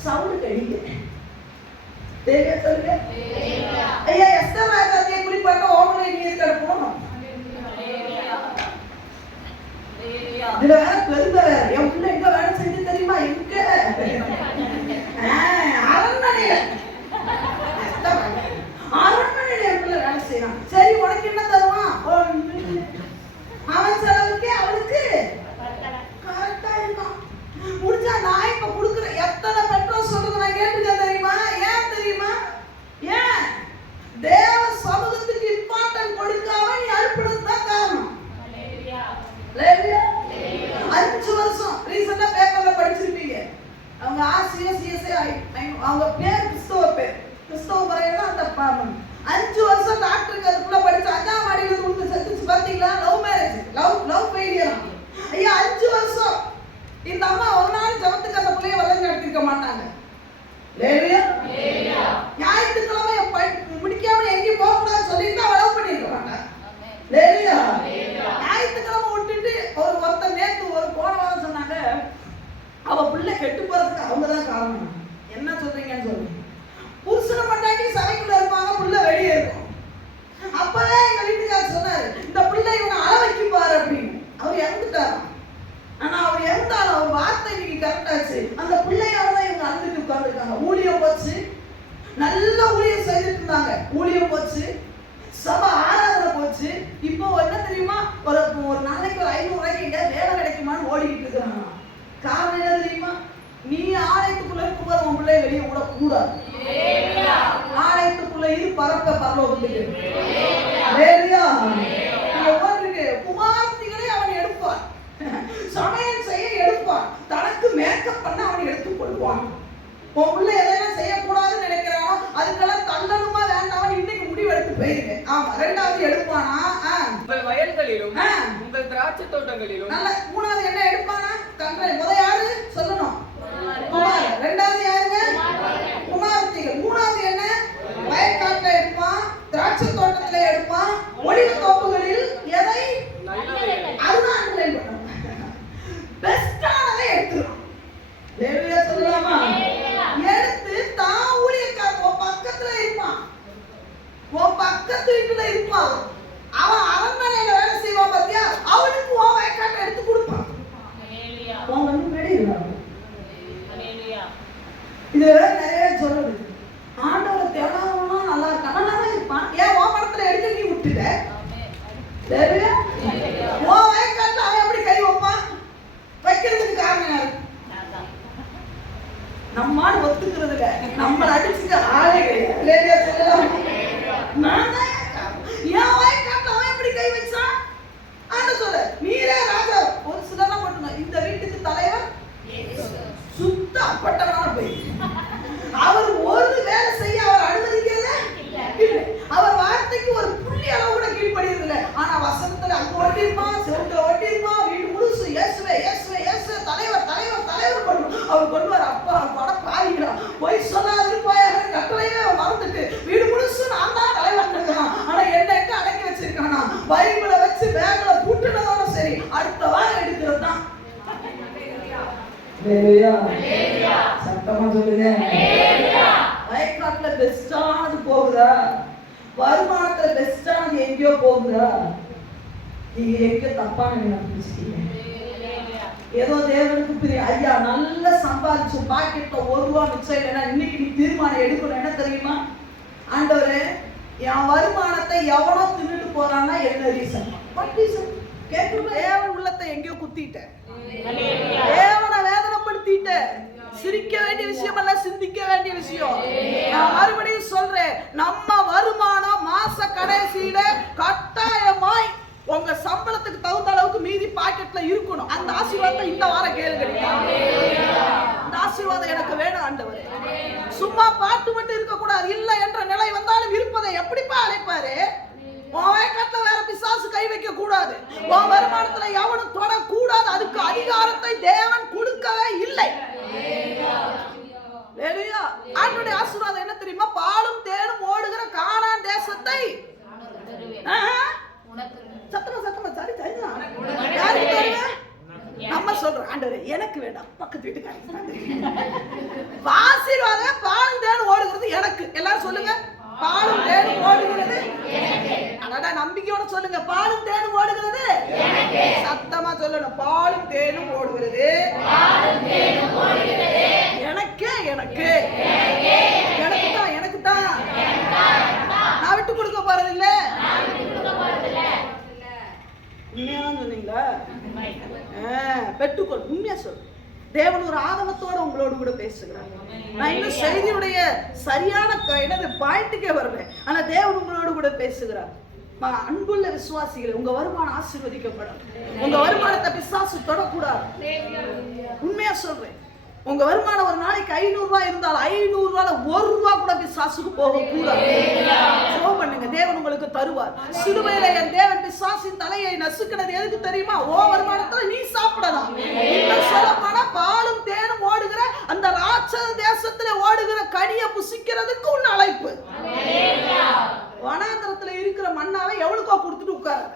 சவுண்ட் கடிக்க. தேவையா சொல்லுங்க. ஐயா எஸ்தர் ராஜாத்தியை குறிப்பாட்ட ஓமனை நீர் கிடக்கணும். அதுல வேற பெருமை வேற. என் பிள்ளை எங்க வேலை செய்யுது தெரியுமா? எங்க அரண்மனையில. அரண்மனையில என் பிள்ளை வேலை செய்யறான். சரி உனக்கு என்ன தருவான்? அவன் செலவுக்கே அவனுக்கு கரெக்டா இருக்கான். முடிஞ்சா நான் இப்ப கொடுக்குற எத்தனை பெட்ரோல் சொல்றது நான் கேட்டுக்க தெரியுமா? ஏன் தெரியுமா? ஏன் தேவ சமூகத்துக்கு இம்பார்ட்டன்ட் கொடுக்காம நீ அனுப்புறது தான் காரணம். 5 வருஷம் ரீசெண்டா பேப்பர்ல படிச்சிருப்பீங்க. அவங்க ஆசிரியர் சிஎஸ்ஏ அவங்க பேர் கிறிஸ்தவ முறையில அந்த 5 வருஷம் டாக்டருக்கு அதுக்குள்ள படிச்சு 5ஆம் மாடியில இருந்து செத்துச்சு பாத்தீங்களா? Love marriage, love failure. ஐயா 5 வருஷம் இந்த அம்மா ஒரு நாள் ஜபத்துக்கு அந்த பிள்ளைய வளர்ந்து நடத்திருக்க மாட்டாங்க. ஞாயிற்றுக்கிழமை முடிக்காம எங்கேயும் போக கூடாதுன்னு சொல்லிட்டு லவ் பண்ணிருக்க மாட்டாங்க. ஞாயிற்றுக்கிழமை விட்டுட்டு ஒருத்தர் நேற்று ஒரு போன வாரம் சொன்னாங்க, அவ பிள்ளை கெட்டு போறதுக்கு அவங்கதான் காரணம். என்ன சொல்றீங்கன்னு சொல்லுங்க. புருஷனை பண்ணாட்டி சபைக்குள்ள இருப்பாங்க, புள்ள வெளியே இருக்கும். அப்பவே எங்க வீட்டுக்காரர் சொன்னாரு, இந்த பிள்ளை இவனை அள வைக்க பாரு அப்படின்னு. அவர் இறந்துட்டாரு. ஆனா அவர் இறந்தாலும் அவர் வார்த்தை இன்னைக்கு கரெக்டாச்சு. அந்த பிள்ளையாலதான் இவங்க அழுதுட்டு உட்கார்ந்துருக்காங்க. ஊழியம் போச்சு, நல்ல ஊழியம் செய்துட்டு இருந்தாங்க. ஊழியம் போச்சு, சபை ஆராதனை போச்சு. இப்போ என்ன தெரியுமா? ஒரு நாளைக்கு ஒரு 500 ரூபாய்க்கு எங்க வேலை கிடைக்குமான்னு ஓடிக்கிட்டு இருக்கிறாங்க. காரணம் என்ன தெரியுமா? நீ ஆலயத்துக்குள்ள இருக்கும்போது உன் பிள்ளைய வெளியே விட கூடாது. ஆலயத்துக்குள்ள இது பறக்க பரலோகத்துக்கு. குமார்த்திகளை அவன் எடுப்பான், சமையல் செய்ய எடுப்பான், தனக்கு மேக்கப் பண்ண அவன் எடுத்துக் கொள்வான். உன் பிள்ளை எதையெல்லாம் செய்யக்கூடாதுன்னு நினைக்கிறானோ அதுக்கெல்லாம் தள்ளணுமா வேண்டாம் இன்னைக்கு முடிவு எடுத்து போயிருங்க. ஆமா. 2வது எடுப்பானா? உங்கள் வயல்களிலும் உங்கள் திராட்சை தோட்டங்களிலும். நல்ல. 3வது என்ன எடுப்பானா? கன்றை. யாரு சொல்லணும்? குமார். 2வது யாருங்க? குமார்த்திகள். 3வது என்ன? வயக்காட்டுல எடுப்பான், திராட்சை தோட்டத்துல எடுப்பான், ஒளிவு தோப்புகளில் எதை? அதுதான் அண்டர்லைன் பண்ணணும். பெஸ்டானதை எடுத்துரும். சொல்லலாமா? எடுத்து தான் ஊழியக்காரன் உன் பக்கத்துல இருப்பான், உன் பக்கத்து வீட்டுல இருப்பான். அவன் அரண்மனையில வேலை செய்வான் பாத்தியா, அவனுக்கு உன் வயக்காட்டை எடுத்து கொடுப்பான். இது நிறைய சொல்றது. ஆண்டவரை தேடாதவனா நல்லா இருக்கான், நல்லா தான் இருப்பான். ஏன் உன் படத்துல எடுத்து நீ விட்டுட்ட? உன் வயக்காட்டுல அவன் எப்படி கை வைப்பான்? வைக்கிறதுக்கு காரணம் யாரு? நம்மால் ஒத்துக்கிறது இல்ல. நம்மள அடிச்சுக்க ஆளே கிடையாது. சொல்லலாம். நான் தான் என் வயக்காட்டுல அவன் எப்படி கை வச்சான்? ஆண்டு சொல்ல நீரே ராஜா. ஒரு சிலர்லாம் மட்டும் இந்த வீட்டுக்கு தலைவர் சுத்த அப்பட்டமான போய் அவர் ஒரு வேலை செய்ய அவர் அனுமதிக்கல. அவர் வார்த்தைக்கு ஒரு புள்ளி அளவு கூட கீழ்படியது இல்லை. ஆனா வசனத்துல அங்க ஓட்டிருப்பான், செவுத்துல ஓட்டிருப்பான், வீடு முழுசு இயேசுவே இயேசுவே இயேசுவே தலைவர் தலைவர் தலைவர் கொண்டு அவர் கொள்வார். அப்பா பட பாவிங்களா போய் சொல்லாது போயாரு கட்டளையே மறந்துட்டு வீடு முழுசு நான் தான் தலைவர் இருக்கிறான். ஆனா என்ன எங்க அடக்கி வச்சிருக்கானா? பைபிளை வச்சு பேக்ல பூட்டுனதோட சரி, அடுத்த வாரம் எடுக்கிறது தான். சத்தமா சொல்லுங்க. வயக்காட்டுல பெஸ்டானது போகுதா? வருமானத்துல பெஸ்டானது எங்கேயோ போகுதா? நீங்க எங்க தப்பான நினைச்சிட்டீங்க? ஏதோ தேவனுக்கு பிரிய ஐயா நல்லா சம்பாதிச்சு பாக்கெட்ல 1 ரூபா மிச்சம் இல்லைன்னா இன்னைக்கு நீ தீர்மானம் எடுக்கணும். என்ன தெரியுமா? ஆண்டவரே என் வருமானத்தை எவனோ தின்னுட்டு போறான்னா என்ன ரீசன்? கேட்கணும். தேவன் உள்ளத்தை எங்கேயோ குத்திட்ட, தேவனை வேதனைப்படுத்திட்ட. சிரிக்க வேண்டிய விஷயம் அல்ல, சிந்திக்க வேண்டிய விஷயம். நான் மறுபடியும் சொல்றேன், நம்ம வருமானம் மாச கடைசியில கட்டாயமாய் உங்க சம்பளத்துக்கு தகுந்த அளவுக்கு மீதி பாக்கெட்ல இருக்கணும். அந்த ஆசீர்வாதத்தை இந்த வாரம் கேளுங்க. அந்த ஆசீர்வாதம் எனக்கு வேணும் ஆண்டவரே. சும்மா பாட்டு மட்டும் இருக்க கூடாது. இல்ல என்ற நிலை வந்தாலும் இருப்பதை எப்படிப்பா அழைப்பாரு? வயக்காட்டுல வேற பிசாசு கை வைக்க கூடாது. உன் வருமானத்துல எவனும் தொட கூடாது. அதுக்கு அதிகாரத்தை தேவன் கொடுக்கவே இல்லை. ஆண்டவருடைய ஆசீர்வாதம் என்ன தெரியுமா? பாலும் தேனும் ஓடுகிற கானான் தேசத்தை சத்தமா சரி யாருக்கு தருவ? நம்ம சொல்றோம் ஆண்டவரே எனக்கு வேண்டாம், பக்கத்து வீட்டுக்காரங்க. ஆசீர்வாதம் பாலும் தேனும் ஓடுகிறது எனக்கு. எல்லாரும் சொல்லுங்க, பாலும் தேனும் ஓடுகிறது. நம்பிக்கையோட சொல்லுங்க, பாலும் தேனும் ஓடுகிறது. சத்தமா சொல்லணும், பாலும் தேனும் ஓடுகிறது எனக்கே எனக்கு எனக்கு தான் நான் விட்டு கொடுக்க போறது இல்ல. உண்மையாதான் சொன்னீங்களா? பெற்றுக்கொள். உண்மையா சொல்லு. தேவன் ஒரு ஆதங்கத்தோட உங்களோடு கூட பேசுகிறார். நான் இன்னும் செய்தியுடைய சரியான என்னது பாயிண்ட்டுக்கே வருவேன். ஆனா தேவன் உங்களோடு கூட பேசுகிறார். அன்புள்ள விசுவாசிகளை, உங்க வருமானம் ஆசீர்வதிக்கப்படும். உங்க வருமானத்தை பிசாசு தொடக்கூடாது. உண்மையா சொல்றேன். உங்க வருமானம் ஒரு நாளைக்கு 500 ரூபாய் இருந்தால் 500 ரூபாயில 1 ரூபாய் கூட பிசாசுக்கு போக கூடாது. ஜெபம் பண்ணுங்க, தேவன் உங்களுக்கு தருவார். சிலுவையில என் தேவன் பிசாசின் தலையை நசுக்கினது எதுக்கு தெரியுமா? ஓ வருமானத்துல நீ சாப்பிடலாம். இன்னும் சொல்லப்போனா பாலும் தேனும் ஓடுகிற அந்த ராட்சத தேசத்துல ஓடுகிற கனியை புசிக்கிறதுக்கு உன் அழைப்பு. வனாந்தரத்துல இருக்கிற மண்ணாவை எவ்வளவுக்கோ கொடுத்துட்டு உட்கார்ற.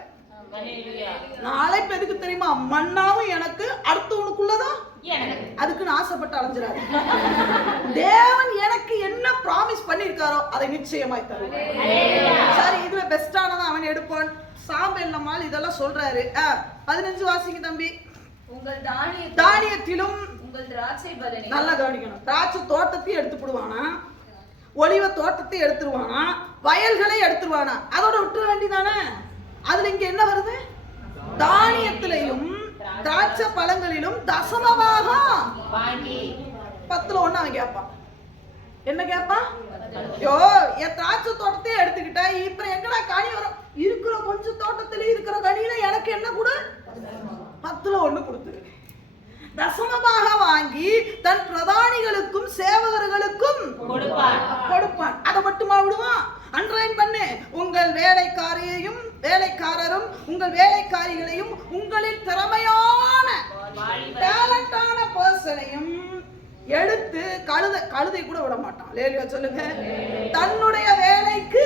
நான் அழைப்பு எதுக்கு தெரியுமா? மண்ணாவும் எனக்கு, அடுத்தவனுக்குள்ளதான் அதுக்குன்னு ஆசைப்பட்டு அலைஞ்சிடாரு. தேவன் எனக்கு என்ன ப்ராமிஸ் பண்ணிருக்காரோ அதை நிச்சயமாய் தருவார். சரி, இதுல பெஸ்டானதான் அவன் எடுப்பான். சாம்பல் நம்மால் இதெல்லாம் சொல்றாரு. 15 வாசிங்க தம்பி. உங்கள் தானியத்திலும் உங்கள் திராட்சை பலனை நல்லா கவனிக்கணும். திராட்சை தோட்டத்தையும் எடுத்துடுவானா, ஒலிவ தோட்டத்தை எடுத்துருவானா, வயல்களை எடுத்துருவானா, அதோட விட்டுற வேண்டியதானே. அதுல இங்க என்ன வருது? தானியத்திலையும் திராட்சை பழங்களிலும் தசமபாகம் வாங்கி 10ல் 1 அவன் கேட்பான். என்ன கேட்பான்? யோ, என் திராட்சை தோட்டத்தையே எடுத்துக்கிட்டா இப்ப எங்கடா கனி வரும்? இருக்கிற கொஞ்சம் தோட்டத்துல இருக்கிற கனியில எனக்கு என்ன கூட 10ல் 1 கொடுத்துரு. தசமபாகம் வாங்கி தன் பிரதானிகளுக்கும் சேவகர்களுக்கும் கொடுப்பான். அதை மட்டுமா விடுவான்? அண்டர்லைன் பண்ணு. உங்கள் வேலைக்காரரும் உங்கள் வேலைக்காரிகளையும் உங்களின் திறமையான டேலண்டான பர்சனையும் எடுத்து கழுதை கூட விட மாட்டான். லேலியா சொல்லுங்க. தன்னுடைய வேலைக்கு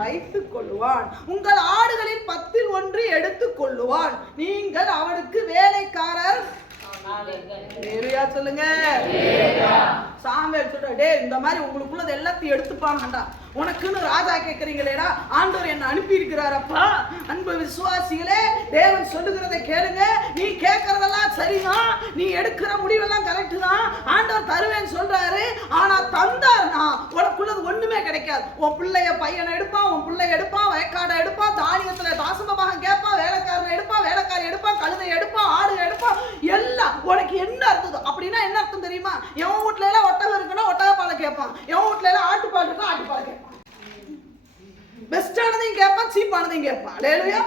வைத்துக் கொள்வான். உங்கள் ஆடுகளின் 10ல் 1 எடுத்துக் கொள்ளுவான். நீங்கள் அவனுக்கு வேலைக்காரர். லேலியா சொல்லுங்க. சாமுவேல் சொல்ற, டே இந்த மாதிரி உங்களுக்குள்ளது எல்லாத்தையும் எடுத்துப்பாங்கடா. உனக்குன்னு ராஜா கேட்கறீங்களேடா, ஆண்டவர் என்ன அனுப்பி இருக்கிறாரப்பா. அன்பு விசுவாசிகளே, தேவன் சொல்லுகிறதை கேளுங்க. நீ கேட்கறதெல்லாம் சரிதான், நீ எடுக்கிற முடிவெல்லாம் கரெக்ட் தான். ஆண்டவர் தருவேன்னு சொல்றாரு. ஆனா தந்தார்னா உனக்குள்ளது ஒண்ணுமே கிடைக்காது. உன் பிள்ளைய பையனை எடுப்பான், உன் பிள்ளை எடுப்பான், வயக்காடை எடுப்பான், தானியத்துல தாசமபாகம் கேட்பான், வேலைக்காரனை எடுப்பான், வேலைக்காரி எடுப்பான், கழுதை எடுப்பான், ஆடு எடுப்பான். எல்லாம் உனக்கு என்ன அர்த்தம்? அப்படின்னா என்ன அர்த்தம் தெரியுமா? எவன் வீட்டுல எல்லாம் ஒட்டகம் இருக்குன்னா ஒட்டக பாலை கேட்பான், எவன் வீட்டுல எல்லாம் ஆட்டுப்பால் இருக்குன்னா ஆட்டுப்பாலை கேட்பான். பெஸ்டானதையும் கேட்பான், சீப்பானதையும் கேட்பான். லேலுயா.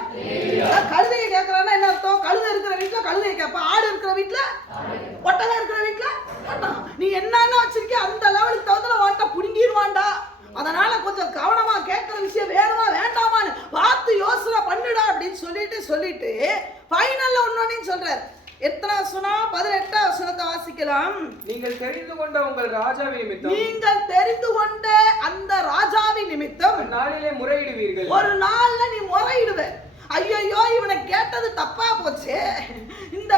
கழுதையை கேட்கறான்னா என்ன அர்த்தம்? கழுதை இருக்கிற வீட்டுல கழுதையை கேட்பான், ஆடு இருக்கிற வீட்டுல ஒட்டகம் இருக்கிற வீட்டுல ஒட்டகம். நீ என்னன்னா வச்சிருக்கிய அந்த லெவலுக்கு தகுந்த ஓட்ட புடுங்கிடுவான்டா. அதனால கொஞ்சம் கவனமா கேட்கிற விஷயம் வேணுமா வேண்டாமான்னு பார்த்து யோசனை பண்ணுடா அப்படின்னு சொல்லிட்டு ஃபைனல்ல ஒன்னொன்னு சொல்றாரு. எத்தனை வசனம்? 18 வசனத்தை வாசிக்கலாம். நீங்கள் தெரிந்து கொண்ட உங்கள் ராஜாவின் நிமித்தம், நீங்கள் தெரிந்து கொண்ட அந்த ராஜாவின் நிமித்தம் நாளிலே முறையிடுவீர்கள். ஒரு நாள்ல நீ முறையிடுவ. ஐயோ, இவனை கேட்டது தப்பா போச்சு, இந்த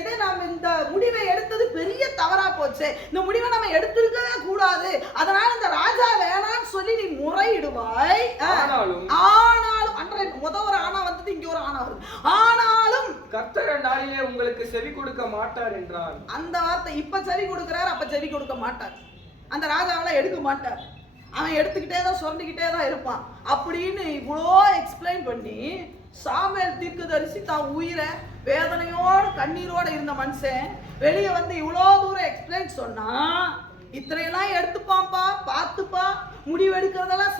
இதை நாம் இந்த முடிவை எடுத்தது பெரிய தவறா போச்சு, இந்த முடிவை நம்ம எடுத்திருக்கவே கூடாது, அதனால இந்த ராஜா வேணான்னு சொல்லி நீ முறையிடுவாய். ஆனாலும் முதல் ஒரு ஆணா வந்தது, இங்க ஒரு ஆணா வருது. ஆனாலும் கர்த்தர் நாளிலே உங்களுக்கு செவி கொடுக்க மாட்டார் என்றார். அந்த வார்த்தை இப்ப செவி கொடுக்கிறார், அப்ப செவி கொடுக்க மாட்டார். அந்த ராஜாவெல்லாம் எடுக்க மாட்டார். அவன் எடுத்துக்கிட்டே தான் சொல்லிக்கிட்டே தான் இருப்பான். அப்படின்னு இவ்வளோ எக்ஸ்பிளைன் பண்ணி சாமுவேல் தீர்க்கதரிசி தான் உயிரை வேதனையோடு கண்ணீரோடு இருந்த மனுஷன் வெளியே வந்து இவ்வளோ தூரம் எக்ஸ்பிளைன் சொன்னா, இத்தனையெல்லாம் எடுத்துப்பான்ப்பா, பார்த்துப்பா, முடிவு எடுக்கிறதெல்லாம்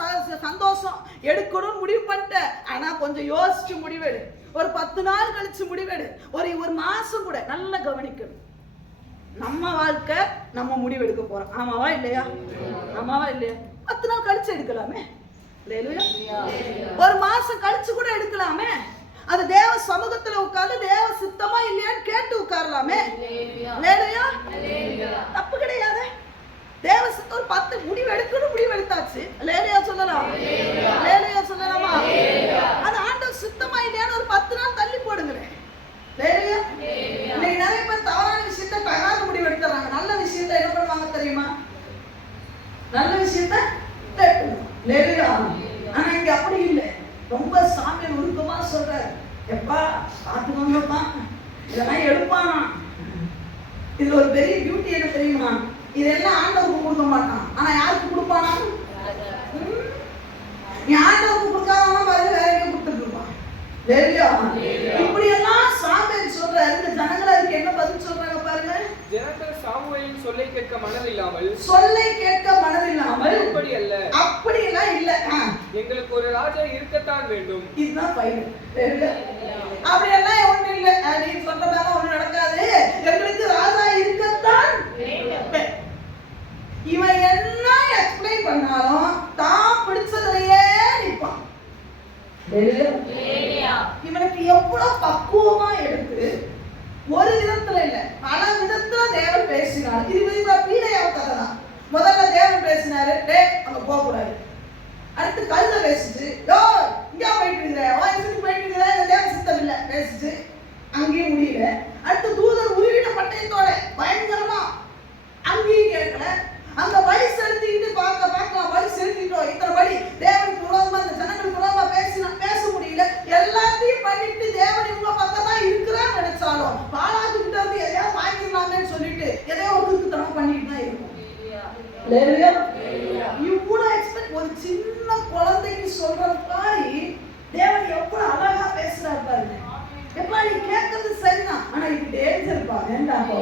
சந்தோஷம், எடுக்கணும்னு முடிவு பண்ணிட்டேன். ஆனா கொஞ்சம் யோசிச்சு முடிவெடு, ஒரு 10 நாள் கழிச்சு முடிவெடு, ஒரு மாசம் கூட நல்லா கவனிக்கணும். நம்ம வாழ்க்கை நம்ம முடிவெடுக்க போறோம். ஆமாவா இல்லையா? ஆமாவா இல்லையா? 10 நாள் கழிச்சு எடுக்கலாமே, ஒரு மாசம் கழிச்சு கூட எடுக்கலாமே. அது தேவ சமூகத்துல உட்கார்ந்து தேவ சித்தமா இல்லையான்னு கேட்டு உட்காரலாமே. தப்பு கிடையாது. தேவ சித்தம் ஒரு 10 முடிவு எடுக்கணும், முடிவு எடுத்தாச்சு. லேலியா சொல்லலாம், லேலியா சொல்லலாமா? அது ஆண்டவர் சித்தமா இல்லையான்னு ஒரு 10 நாள் தள்ளி போடுங்களேன். லேலியா. இன்னைக்கு நிறைய பேர் தவறான விஷயத்த தகாத முடிவு எடுத்துறாங்க. நல்ல விஷயத்த என்ன பண்ணுவாங்க தெரியுமா? நல்ல விஷயத்த லேலியா. ஆனா இங்க அப்படி இல்லை. ரொம்ப சாமியார் உருக்கமா சொல்றாரு, எப்ப எப்பா பார்த்துக்கோங்கப்பா, இதெல்லாம் எடுப்பானா. இதுல ஒரு பெரிய பியூட்டி என்ன தெரியுமா? இதெல்லாம் ஆண்டவருக்கு கொடுக்க மாட்டான், ஆனா யாருக்கு கொடுப்பானா? நீ ஆண்டவருக்கு கொடுக்காதவனா பாருங்க, வேற எங்க கொடுத்துட்டு இருப்பான். இப்படி எல்லாம் சாமுவேல் சொல்றாரு. இந்த ஜனங்கள் அதுக்கு என்ன பதில் சொல்றாங்க பாருங்க. ஜனங்கள் சாமுவேலின் சொல்லை கேட்க மனதில்லாமல் அப்படி அல்ல, அப்படி எல்லாம் இல்ல, எங்களுக்கு ஒரு ராஜா இருக்கத்தான் வேண்டும். இதுதான் ஃபைனல். அப்படி எல்லாம் ஒண்ணு இல்ல, நீ சொல்றதால ஒண்ணு நடக்காது, எங்களுக்கு ராஜா இருக்கத்தான் வேண்டும். இவன் என்ன எக்ஸ்பிளைன் பண்ணாலும் தான் பிடிச்சதையே நிற்பான். இவனுக்கு எவ்வளவு பக்குவமா எடுத்து ஒரு விதத்துல இல்ல பல விதத்துல தேவன் பேசினார். இது பீலையாவ கதை தான். முதல்ல தேவன் பேசினாரு, டே அங்க போக கூடாது. அடுத்து கழுத பேசிச்சு, யோ இங்க போயிட்டு இருக்கிற இந்த தேவ சித்தம் இல்ல பேசிச்சு, அங்கேயும் முடியல. அடுத்து தூதர் உருவின பட்டயத்தோட பயங்கரமா, அங்கேயும் கேட்கல. அங்க வழி செலுத்திட்டு பார்க்கலாம், வழி செலுத்திட்டோம் இத்தனை வழி, தேவனுக்கு விரோதமா இந்த ஜனங்களுக்கு விரோதமா பேச முடியல. எல்லாத்தையும் பண்ணிட்டு தேவன் இவங்க பக்கம் தான் இருக்கிறான்னு நினைச்சாலும் பாலாக்கு கிட்ட இருந்து எதையாவது வாங்கிடலாமேன்னு சொல்லிட்டு எதையோ ஒரு திருத்தனம் பண்ணிட்டு தான் இருக்கும். இவ்வளவு எக்ஸ்பெக்ட் ஒரு சின்ன குழந்தைக்கு சொல்ற மாதிரி தேவன் எவ்வளவு அழகா பேசுறாரு பாருங்க. எப்பா நீ கேட்கறது சரிதான், ஆனா இது டேஞ்சர்ப்பா, வேண்டாம்ப்பா.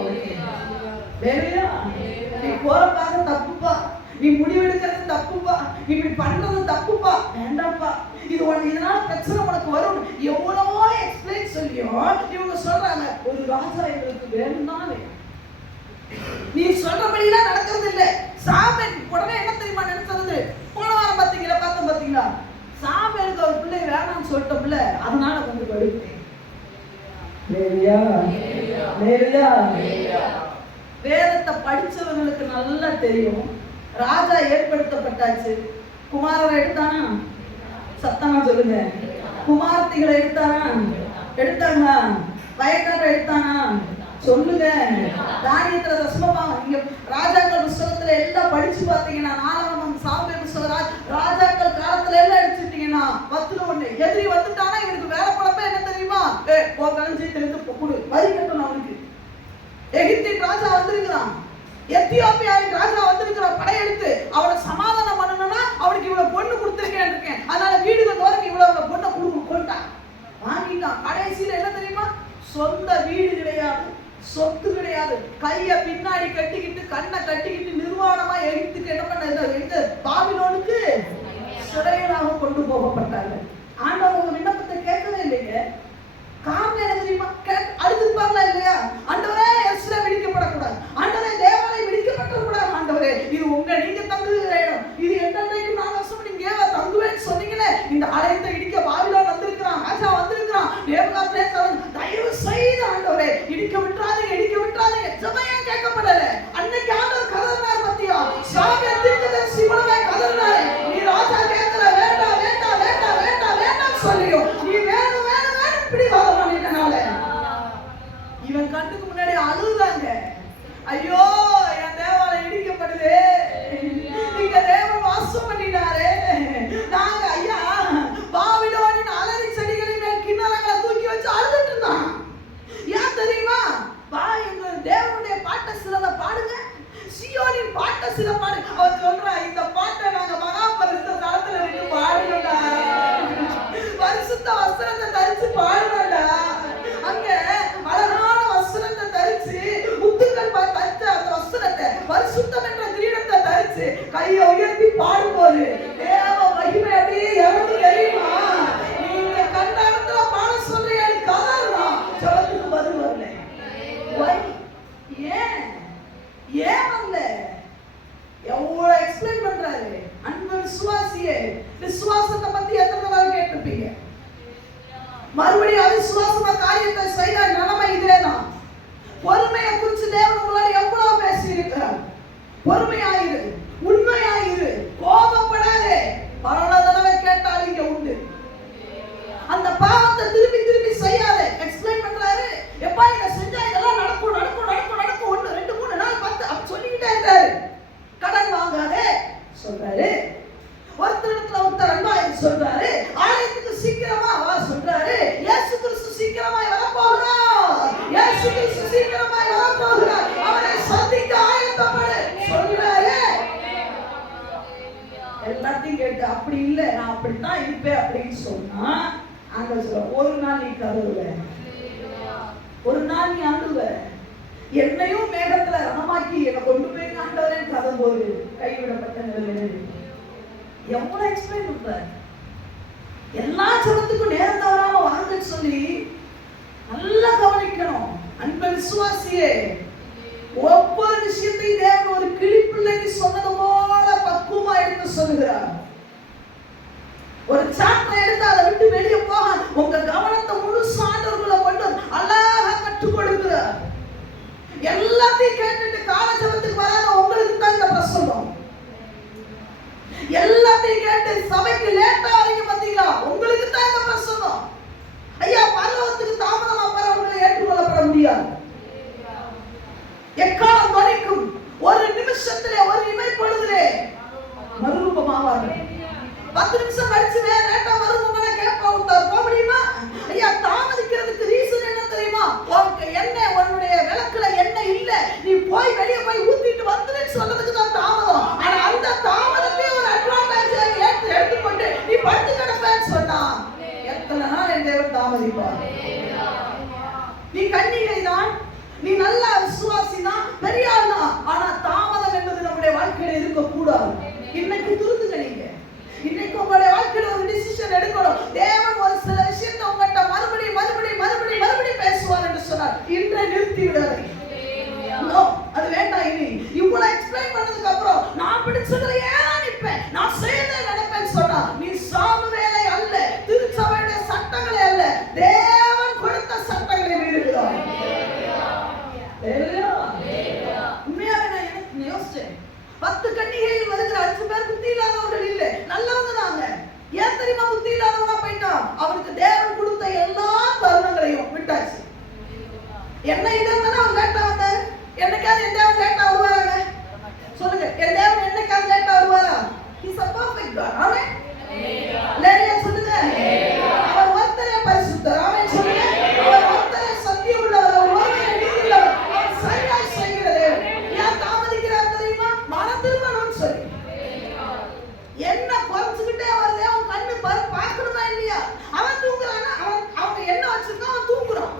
நீ போற பாக்க தப்புப்பா, நீ முடிவெடுக்கிறது தப்புப்பா, நீ இப்படி பண்றது தப்புப்பா, வேண்டாம்ப்பா, இது உனக்கு இதனால பிரச்சனை உனக்கு வரும். எவ்வளவோ எக்ஸ்பிளைன் சொல்லியும் இவங்க சொல்றாங்க ஒரு ராஜா எங்களுக்கு வேணும்னா வேணும். நீ சொல்றபடியெல்லாம் நடக்கிறது இல்லை. சாமுவேல் உடனே என்ன தெரியுமா நினைச்சது? போன வாரம் பார்த்தீங்களா சாமுவேலுக்கு ஒரு பிள்ளை வேணாம்னு சொல்லிட்ட பிள்ளை, அதனால வந்து படுத்தேன். வேதத்தை படிச்சவங்களுக்கு நல்லா தெரியும். ராஜா ஏற்படுத்தப்பட்டாச்சு. குமாரரை எடுத்தானா? சத்தமா சொல்லுங்க. குமாரத்திகளை எடுத்தாங்க. வயக்காட்டை எடுத்தானா? சொல்லுங்க. தானியத்துல தசமபாகம், நீங்க ராஜாக்கள் புஸ்தகத்துல எல்லாம் படிச்சு பார்த்தீங்கன்னா, 4ஆம் சாமுவேல் புஸ்தகம் ராஜாக்கள் காலத்துல எல்லாம் எடுத்துட்டீங்கன்னா 10:1 எதிரி வந்துட்டானா இவனுக்கு வேலை குழப்பம் என்ன தெரியுமா? போகலஞ்சு தெரிந்து கொடு, வரி கட்டணும் அவனுக்கு. எகிப்தின் ராஜா வந்திருக்கிறான், எத்தியோப்பியாவின் ராஜா வந்திருக்கிறான், படையெடுத்து அவனை சமாதானம் பண்ணணும்னா அவனுக்கு இவ்வளவு பொண்ணு கொடுத்துருக்கேன், அதனால வீடுகள் தோறும் இவ்வளவு பொண்ணை கொண்டான், வாங்கிட்டான். கடைசியில என்ன தெரியுமா? சொந்த வீடு கிடையாது, சொத்து கிடையாது, கைய பின்னாடி கட்டிக்கிட்டு கண்ணை கட்டிக்கிட்டு நிர்வாணமா எகிப்துக்கு என்ன பண்ண பாபிலோனுக்கு சிறையிலாக கொண்டு போகப்பட்டார்கள். ஆண்டவர் விண்ணப்பத்தை கேட்கவே இல்லைங்க. காரணம் என்ன தெரியுமா? அடுத்திருப்பாங்களா இல்லையா? ஆண்டவரே எஸ்ரா விடிக்கப்படக்கூடாது, ஆண்டவரே தேவாலயம் விடிக்கப்படக்கூடாது, ஆண்டவரே இது நீங்க தங்குகிற இடம், இது என்னன்னைக்கு 4 வருஷம் நீங்க தங்குவேன்னு சொன்னீங்களே, இந்த ஆலயத்தை இடிக்க பாபிலோன் வந்திருக்கிறான், ராஜா வந்திருக்கிறான், நேபுகாத்நேசர் தயவு செய்து ஆண்டவரே இடிக்க விட்டுறாதீங்க. ஜெபம் கேட்கப்படல. அன்னைக்கு ஆண்டவர் கதறினார் பத்தியா? சாமுவேல் தீர்க்கதரிசி மூலமா கதறினார், நீ ராஜா கேட்கற வேண்டாம் சொல்லியோ, நீ வேணும் இப்படி வாதமானீங்கனால இவன் கண்ணுக்கு முன்னாடி அழுதாங்க. ஐயோ என் தேவாலயம் இடிக்கப்படுது, இங்க தேவன் வாசம் பண்ணினாரு, நாங்க ஐயா பாபிலோனின் அலரி செடிகளின் மேல் கிண்ணறங்களை தூக்கி வச்சு அழுதுட்டு இருந்தான். ஏன் தெரியுமா? எங்க தேவனுடைய பாட்டை சிலதை பாடுங்க, சியோனின் பாட்டை சில பாடு. அவர் சொல்றா, இந்த பாட்டை நாங்க மகாபரிசுத்த தலத்துல நின்று பாடுறோம்டா, பரிசுத்த வஸ்திரத்தை தரிச்சு பாடுறோம்டா, அங்க அழகான வஸ்திரத்தை தரிச்சு முத்துக்கள் தரிச்ச அந்த வஸ்திரத்தை, பரிசுத்தம் என்ற கிரீடத்தை தரிச்சு கையை உயர்த்தி பாடும்போது தேவ மகிமை அப்படியே இறந்து தெரியுமா? நீங்க கண்டாரத்துல பாட சொல்றீங்க, கதறலாம், சொல்லத்துக்கு பதில் வரல. ஏன் வரல? எவ்வளவு எக்ஸ்பிளைன் பண்றாரு. அன்பு விசுவாசியே, விசுவாசத்தை பத்தி எத்தனை தடவை கேட்டிருப்பீங்க? மறுபடியும் அவிசுவாசமா காரியத்தை செய்த நிலைமை இதேதான். பொறுமையை குறித்து தேவன் உங்களோட எவ்வளவு பேசி இருக்கிறார். பொறுமையாயிரு, உண்மையாயிரு, கோபப்படாதே. பல தடவை கேட்டால் இங்க உண்டு. அந்த பாவத்தை திருப்பி செய்யாதே. எக்ஸ்பிளைன் பண்றாரு, எப்பா இதை செஞ்சா இதெல்லாம் நடக்கும் 1 2 3 4 10 அப்படி சொல்லிக்கிட்டே இருக்காரு. கடன் வாங்காதே சொல்றாரு, ஒருத்தர் அன்பா சொல்றாரு, ஆலயத்துக்கு சீக்கிரமா வா சொல்றாரு, இயேசு கிறிஸ்து அப்படித்தான் இருப்பேன் அப்படின்னு சொன்னா ஆண்டவர் சொல்ற, ஒரு நாள் நீ கதவுல, ஒரு நாள் நீ ஆண்டுவ, என்னையும் மேகத்துல ரணமாக்கி என்னை கொண்டு போய் ஆண்டவரே கதம் போது கைவிடப்பட்ட நிலையில் எவ்வளவு எக்ஸ்பிளைன் பண்ற. எல்லா ஜபத்துக்கும் நேரம் தவறாம வாங்கன்னு சொல்லி நல்லா கவனிக்கணும். அன்பு விசுவாசியே, ஒவ்வொரு விஷயத்தையும் தேவன் ஒரு கிளிப்பிள்ளைக்கு சொன்னது போல பக்குவமா எடுத்து சொல்லுகிறார். ஒரு சாப்பிட எடுத்து அதை விட்டு வெளியே போக உங்க கவனத்தை முழு சான்றவர்களை கொண்டு அழகா கற்றுக் கொடுக்கிறார். எல்லாத்தையும் கேட்டுட்டு கால ஜபத்துக்கு வராத உங்களுக்கு தான் இந்த பிரசங்கம். எல்லாத்தையும் கேட்டு சபைக்கு லேட்டா வரீங்க பாத்தீங்களா, உங்களுக்கு தான் இந்த பிரசங்கம். ஐயா, பரலோகத்துக்கு தாமதமா போறவர்களை ஏற்றுக்கொள்ளப்பட முடியாது. எக்காலம் வரைக்கும் ஒரு நிமிஷத்திலே, ஒரு இமைப்பொழுதிலே மறுரூபமாவார்கள். 10 நிமிஷம் கழிச்சு வேற லேட்டா மறுரூபமான கேட்பா போக முடியுமா? ஐயா, தாமதிக்கிறதுக்கு ரீசன் என்ன தெரியுமா? உனக்கு என்ன, உன்னுடைய விளக்குல என்ன இல்ல, நீ போய் வெளியே போய் ஊத்திட்டு வந்துருன்னு சொன்னதுக்கு தான் தாமதம். ஆனா அந்த தாமதத்தை ஒரு அட்வான்டேஜ் எடுத்துக்கொண்டு நீ படுத்து கிடப்பேன்னு சொன்னா எத்தனை நாள் என் தேவன் தாமதிப்பார்? நீ கன்னிகை தான், நீ நல்ல விசுவாசி தான், பெரிய ஆள் தான். ஆனா தாமதம் என்பது நம்முடைய வாழ்க்கையில இருக்கக்கூடாது. இன்னைக்கு துருந்துங்க. நீங்க இன்னைக்கு உங்களுடைய வாழ்க்கையில ஒரு டிசிஷன் எடுக்கணும். தேவன் ஒரு சில விஷயத்தை உங்கள்கிட்ட மறுபடியும் பேசுவார் என்று சொன்னார். இன்றை நிறுத்தி விடாதீங்க. அது வேண்டாம். இனி இவ்வளவு எக்ஸ்பிளைன் பண்ணதுக்கு அப்புறம் நான் பிடிச்சதுலயே நிற்பேன், நான் செய்யறதை நடப்பேன்னு சொன்னா நீ சாமுவேலை அல்ல, திருச்சபையுடைய சட்டங்களை அல்ல, தேவன் கொடுத்த சட்டங்களை மீறுகிறாய். உண்மையாக நான் எனக்கு யோசிச்சேன். 10 கன்னிகையில் வருகிற 5 பேர் புத்தி இல்லாதவர்கள் இல்லை, நல்லவங்க தாங்க. ஏன் தெரியுமா புத்தி இல்லாதவனா போயிட்டான்? அவனுக்கு தேவன் கொடுத்த எல்லா தருணங்களையும் விட்டாச்சு. என்ன இதுன்னா அவன் லேட்டா வந்த, என்னைக்காவது என் தேவன் லேட்டா வருவாராங்க? சொல்லுங்க, என் தேவன் என்னைக்காவது லேட்டா வருவாரா? He's a perfect God. ஆமென். லேலியா சொல்லுங்க, அவர் ஒருத்தரே பரிசுத்தர். ஆமென் சொல்லுங்க. அவர் ஒருத்தரே சத்தியம் உள்ளவர், அவர் ஒருவரே நீதி உள்ளவர், அவர் சரியாய் செய்கிறது. ஏன் தாமதிக்கிறார் தெரியுமா? மனம் திரும்பணும்னு சொல்லி. என்ன குறைச்சுக்கிட்டே வருது, அவன் கண்ணு பார்க்கணுமா இல்லையா? அவன் தூங்குறான்னா அவங்க என்ன வச்சிருக்கான், அவன் தூங்குறான்.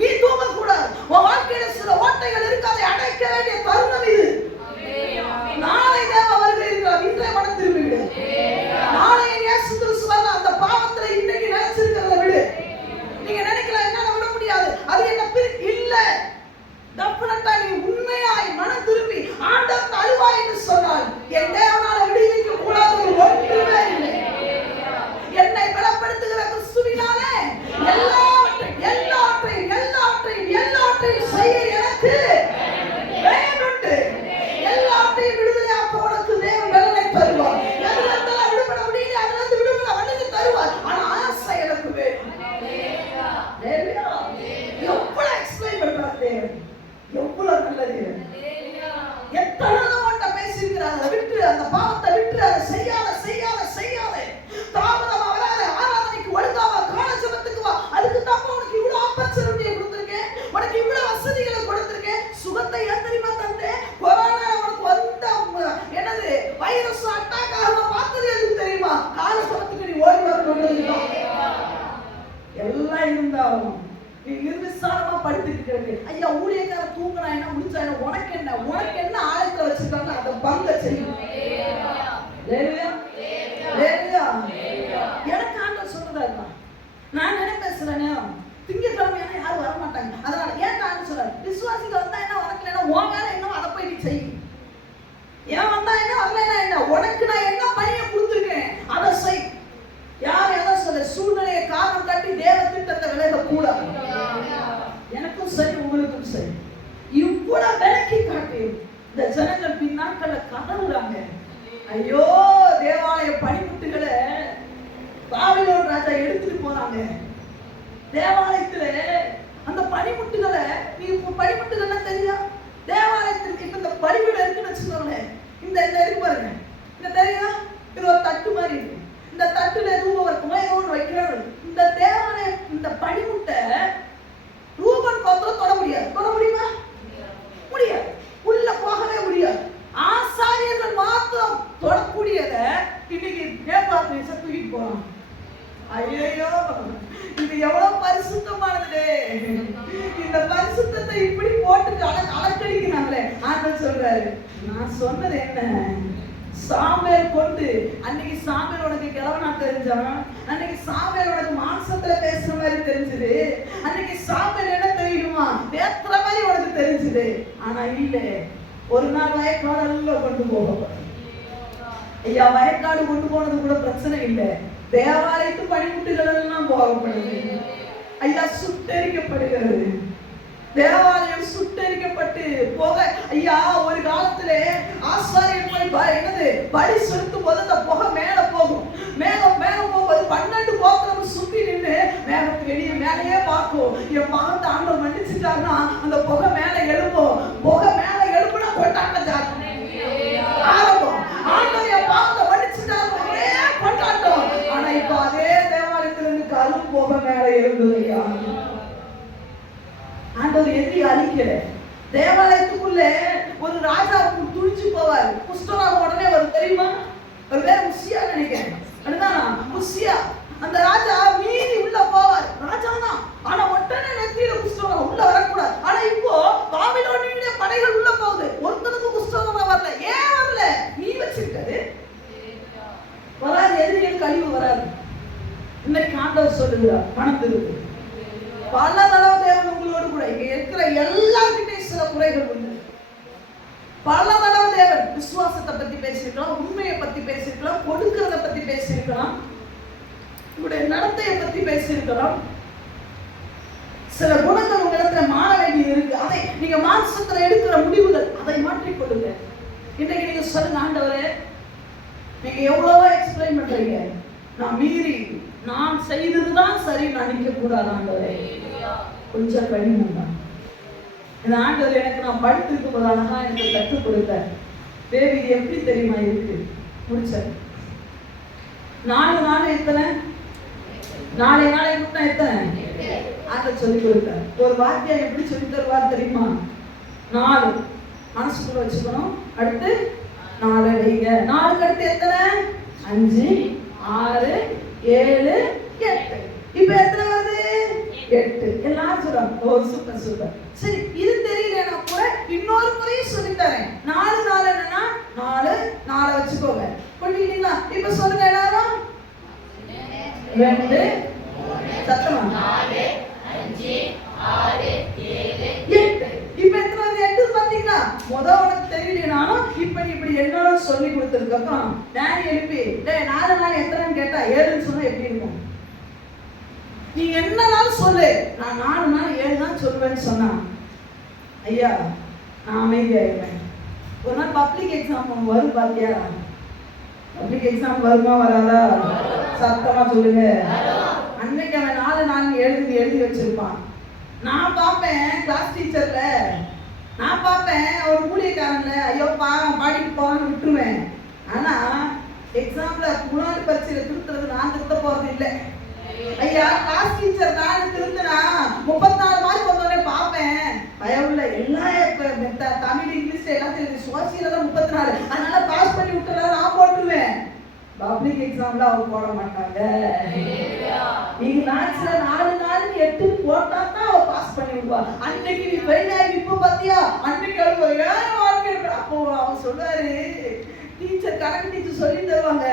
நீ தூங்க கூடாது. உன் வாழ்க்கையில சில ஓட்டைகள் இருக்கு, அதை அடைக்க வேண்டிய தருணம் இது. நாளை தேவன் வருகை இருக்கிறார், இன்றைய மனம் திரும்பி விடு. நாளை இயேசு கிறிஸ்து வர அந்த பாவத்துல இன்னைக்கு நினைச்சிருக்கிறத விடு. நீங்க நினைக்கலாம் என்னால விட முடியாது, அது என்ன இல்ல. டெஃபினட்டா நீ உண்மையாய் மனம் திரும்பி ஆண்டவர்ட்ட அழுவாய் என்று சொன்னால் என் தேவனால விடுவிக்க கூடாது ஒன்றுமே இல்லை. என்னை பலப்படுத்துகிற கிறிஸ்துவினாலே எல்லாவற்றையும் செய்ய எனக்கு வேண்டுண்டு. எல்லாவற்றையும் விடுதலையாக்க உனக்கு தேவன் பலனை தருவார். எதிலிருந்தெல்லாம் விடுபட முடியல, அதிலிருந்து விடுபட வழியை தருவார். ஆனா ஆசை எனக்கு வேணும். எவ்வளவு எக்ஸ்பிளைன் பண்றாரு தேவன், எவ்வளவு நல்லது. எத்தனை ஓட்ட பேசியிருக்கிறாங்க, விட்டு அந்த பாவத்தை விட்டு அதை செய்யாத தாமதமா வராத, ஆராதனைக்கு ஒழுங்காவா, கால ஜபத்துக்கு வா. அதுக்கு தான் உனக்கு இவ்வளவு ஆப்பர்ச்சுனிட்டியை கொடுத்திருக்கேன், உனக்கு இவ்வளவு வசதிகளை கொடுத்திருக்கேன். சுகத்தை ஏன் தெரியுமா தந்தேன்? கொரோனா உனக்கு வந்த என்னது வைரஸ் அட்டாக் ஆகாம பார்த்தது எதுக்கு தெரியுமா? கால ஜபத்துக்கு நீ ஓடி வரணும். எல்லாம் இருந்தாலும் நீ நிர்விசாரமா படுத்துட்டு இருக்கு. ஐயா, ஊழியக்கார தூங்குனா என்ன, முடிச்சா என்ன, உனக்கு என்ன ஆழத்தை வச்சிருக்காங்க, அந்த பங்க செய்யும். எனக்கு ஆண்டவர் சொல்றதா இருக்கா? நான் நினைப்பேன் சில நேரம் திங்கட்கிழமையான யாரும் வர மாட்டாங்க. அதனால ஏன் நான் சொல்றேன், விசுவாசிகள் வந்தா என்ன, வரக்கலைன்னா உன் வேலை என்ன, அதை போய் நீ செய்யும். ஏன் வந்தா என்ன, வரலைன்னா என்ன, உனக்கு நான் என்ன பணியை கொடுத்துருக்கேன் அதை செய். யார் எதை சொல்ல, சூழ்நிலையை காரணம் காட்டி தேவ திட்டத்தை விலக கூடாது. எனக்கும் சரி, உங்களுக்கும் சரி. இவ்வளவு விலக்கி காட்டி இந்த ஜனங்கள் பின்னாட்கள கதவுறாங்க. ஐயோ, தேவாலய பணிமுட்டுகளை பாபிலோன் ராஜா எடுத்துட்டு போறாங்க. தேவாலயத்துல அந்த பணிமுட்டுகளை, நீ பணிமுட்டுகள்லாம் தெரியா? தேவாலயத்திற்கு இப்ப இந்த பணிவிட இருக்குன்னு வச்சுக்கோங்களேன். இந்த இருக்கு பாருங்க, இந்த தெரியா? இது ஒரு தட்டு மாதிரி இருக்கு. இந்த தட்டுல ரூபம் இருக்குமா, ஏதோ ஒன்று வைக்கிறாங்க. இந்த தேவாலயம் இந்த பணிமுட்டை ரூபன் கோத்திரம் தொட முடியாது. தொட முடியுமா? முடியாது. உள்ள போகவே முடியாது. ஆசாரியர்கள் மாத்திரம் தொடக்கூடியத இன்னைக்கு இந்த பரிசுத்தத்தை இப்படி போட்டு அலக்கடிக்கிறாங்களே. ஆண்டவர் சொல்றாரு, நான் சொன்னது என்ன? சாமுவேல் கொண்டு அன்னைக்கு சாமுவேல் உனக்கு கிழவனா தெரிஞ்சான், அன்னைக்கு சாமுவேல் உனக்கு மாம்சத்துல பேசுற மாதிரி தெரிஞ்சது, அன்னைக்கு சாமுவேல் என்ன தெரியுமா பேசுற மாதிரி உனக்கு தெரிஞ்சது. ஆனா இல்ல, ஒரு நாள் வயக்காடெல்லாம் கொண்டு போக ஐயா, வயக்காடு கொண்டு போனது கூட பிரச்சனை இல்லை, தேவாலயத்து பணிமுட்டுகள் எல்லாம் போகப்படுது ஐயா, சுட்டரிக்கப்படுகிறது. தேவாலயம் சுட்டரிக்கப்பட்டு போக ஐயா, ஒரு காலத்துல ஆசாரியர் போய் என்னது பலி செலுத்தும் போது அந்த புகை மேல போகும், மேல போகும்போது 12 கோத்திரம் சுத்தி நின்று மேகத்துக்கு வெளியே மேலேயே பார்க்கும். என் பாவத்தை ஆண்டவர் மன்னிச்சுட்டாருன்னா அந்த புகை மேல எழும்பும். புகை மேல எழுப்புனா கொண்டாட்டம் ஜாக்கும் ஆரம்பம். ஆண்டவர் என் பாவத்தை மன்னிச்சுட்டாரு, ஒரே கொண்டாட்டம். ஆனா இப்ப அதே தேவாலயத்துல இருந்து கரும் புகை மேல எழும்புது ஐயா. ஆண்டவர் எதிரி அழிக்கல. தேவாலயத்துக்குள்ள ஒரு ராஜா துணிச்சு போவார், குஷ்டரோகம் உடனே வரும் தெரியுமா? ஒரு பேர் உசியா நினைக்கிறேன், அதுதானா உசியா. அந்த ராஜா மீறி உள்ள போவார், ராஜா தான், ஆனா உடனே நெத்தியில குஷ்டரோகம் உள்ள வரக்கூடாது. ஆனா இப்போ பாபிலோனிய படைகள் உள்ள போகுது, ஒருத்தனுக்கு குஷ்டரோகம் வரல. ஏன் வரல? நீ வச்சிருக்கிறது வராது, எதிரிகள் கழிவு வராது. இன்னைக்கு ஆண்டவர் சொல்லுகிறார், மனம் திரும்பு. பல தடவை தேவன் உங்களோடு கூட இங்க இருக்கிற எல்லாருக்கிட்டையும் சில குறைகள் உண்டு. பல தடவை தேவன் விசுவாசத்தை பத்தி பேசியிருக்கலாம், உண்மையை பத்தி பேசியிருக்கலாம், கொடுக்கிறத பத்தி பேசியிருக்கலாம், உங்களுடைய நடத்தையை பத்தி பேசியிருக்கலாம். சில குணங்கள் உங்க இடத்துல மாற வேண்டியது இருக்கு, அதை நீங்க மாசத்துல எடுக்கிற முடிவுகள் அதை மாற்றிக்கொள்ளுங்க. இன்னைக்கு நீங்க சொல்லுங்க, ஆண்டவரே நீங்க எவ்வளவோ எக்ஸ்பிளைன் பண்றீங்க, நான் மீறி நான் செய்ததுதான் சரி, நான் நிற்க கூடாது ஆண்டவரே, கொஞ்சம் கடினம் தான். இந்த ஆண்டவர் எனக்கு நான் படித்திருக்கும் போது அழகா எனக்கு கற்றுக் கொடுத்தார். தேவி இது எப்படி தெரியுமா இருக்கு முடிச்ச 4 நாள் எத்தனை, 4 நாளை கூட்டம் எத்தனை ஆண்டவர் சொல்லி கொடுத்தார். ஒரு வார்த்தையை எப்படி சொல்லி தருவார் தெரியுமா? 4 மனசுக்குள்ள வச்சுக்கணும், அடுத்து 4 அடைங்க, 4க்கு அடுத்து எத்தனை 5 6 7 8. இப்ப எத்தனை வருது? 8. எல்லாரும் சொல்றாங்க, ஓ சூப்பர் சூப்பர். சரி, இது தெரியலன்னா கூட இன்னொரு முறையும் சொல்லி தரேன். 4 என்னன்னா 4 வச்சுக்கோங்க, புரியுதுங்களா? இப்ப சொல்லுங்க எல்லாரும், 2 சத்தமா 4 5 6 7 8. இப்ப எத்தனை வருது? 8 பாத்தீங்களா? உனக்கு தெரியலனாலும் இப்ப நீ இப்படி என்னோட சொல்லி கொடுத்ததுக்கு அப்புறம் டேடி எழுப்பி, டேய் 4 நாள் எத்தனைன்னு கேட்டா 7ன்னு சொன்னா எப்படி இருக்கும்? நீ என்னனாலும் சொல்லு, நான் 4 நாள் 7 தான் சொல்லுவேன்னு சொன்னா ஐயா நான் அமைதியாயிருவேன். ஒரு நாள் பப்ளிக் எக்ஸாம் வரும் பாத்தியா? பப்ளிக் எக்ஸாம் வருமா வராதா? சத்தமா சொல்லுங்க. அன்னைக்கு அவன் 4 நாள் எழுதி வச்சிருப்பான். நான் பார்ப்பேன் கிளாஸ் டீச்சர்ல, நான் பார்ப்பேன் ஒரு ஊழியக்காரன்ல, ஐயோ பாவம் பாடிட்டு போவான்னு விட்டுருவேன். ஆனா எக்ஸாம்ல முன்னாடி பரீட்சையில திருத்துறது நான் திருத்த போறது இல்லை ஐயா. கிளாஸ் டீச்சர் நான் திருத்தினா 34 மார்க் வந்தோடனே பார்ப்பேன், பயம் இல்லை, எல்லாம் தமிழ் இங்கிலீஷ் எல்லாத்தையும் சோசியல தான் 34, அதனால பாஸ் பண்ணி விட்டுறா நான் போட்டுருவேன். பப்ளிக் எக்ஸாம்ல அவங்க போட மாட்டாங்க. நீங்க மேத்ஸ்ல 4 நாள் 8 போட்டா தான் அவ பாஸ் பண்ணி விடுவா. அன்னைக்கு நீ ஃபெயில் ஆகி இப்ப பாத்தியா, அன்னைக்கு அவ ஏன் வாழ்க்கை. அப்போ அவன் சொல்றாரு, டீச்சர் கணக்கு டீச்சர் சொல்லி தருவாங்க,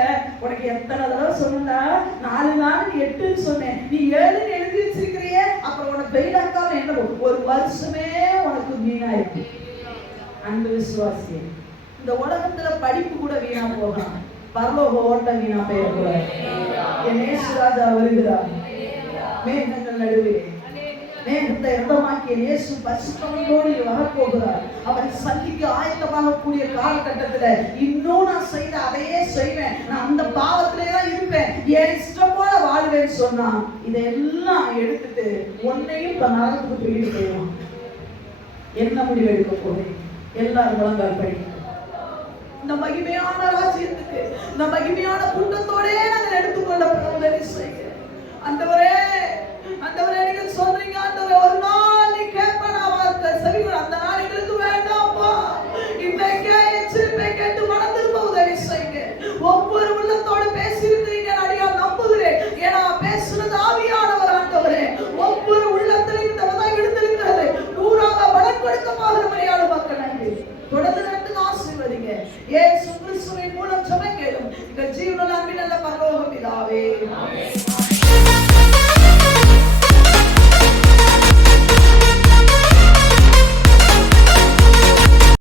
உனக்கு எத்தனை தடவை சொன்னா 4 நாள் 8ன்னு சொன்னேன், நீ 7ன்னு எழுதி வச்சிருக்கிறியே, அப்புறம் உனக்கு ஃபெயில் ஆக்காம என்ன ஒரு வருஷமே உனக்கு வீணாயிருக்கு. அன்பு விசுவாசி, இந்த உலகத்துல படிப்பு கூட வீணா போகலாம், பரலோக ஓட்டம் வீணா போயிடக்கூடாது. என் இயேசு ராஜா வருகிறார் மேகங்கள் நடுவிலே. மேகத்தை இடமாக்கிய இயேசு பரிசுத்தத்தோடு வரப்போகிறார். அவரை சந்திக்க ஆயத்தமாக கூடிய காலகட்டத்துல இன்னும் நான் செய்த அதையே செய்வேன், நான் அந்த பாவத்திலே தான் இருப்பேன், என் இஷ்டம் போல வாழ்வேன்னு சொன்னா இதெல்லாம் எடுத்துட்டு உன்னையும் நரகத்துக்கு தூக்கிட்டு போயிடுவான். என்ன முடிவு எடுக்க போறேன்? எல்லாரும் முழங்கால் படிக்க. இந்த மகிமையான ராஜ்யத்துக்கு, இந்த மகிமையான கூட்டத்தோடே நாங்கள் எடுத்துக்கொள்ள உதவி செய்கிறேன். ஆண்டவரே, ஆண்டவரே நீங்க சொல்றீங்க, ஆண்டவரே ஒரு நாள் நீ கேட்பனா வார்த்தை செவிகள், அந்த நாள் எங்களுக்கு வேண்டாம்ப்பா. இன்றைக்கே எச்சரிப்பை கேட்டு மனம் திரும்ப உதவி செய்யுங்க. ஒவ்வொரு உள்ளத்தோடு பேசியிருக்கிறீங்க, அடியா நம்புகிறேன். ஏன்னா பேசுனது ஆவியானவர் ஆண்டவரே. ஒவ்வொரு உள்ளத்திலையும் இந்த பிதாவே.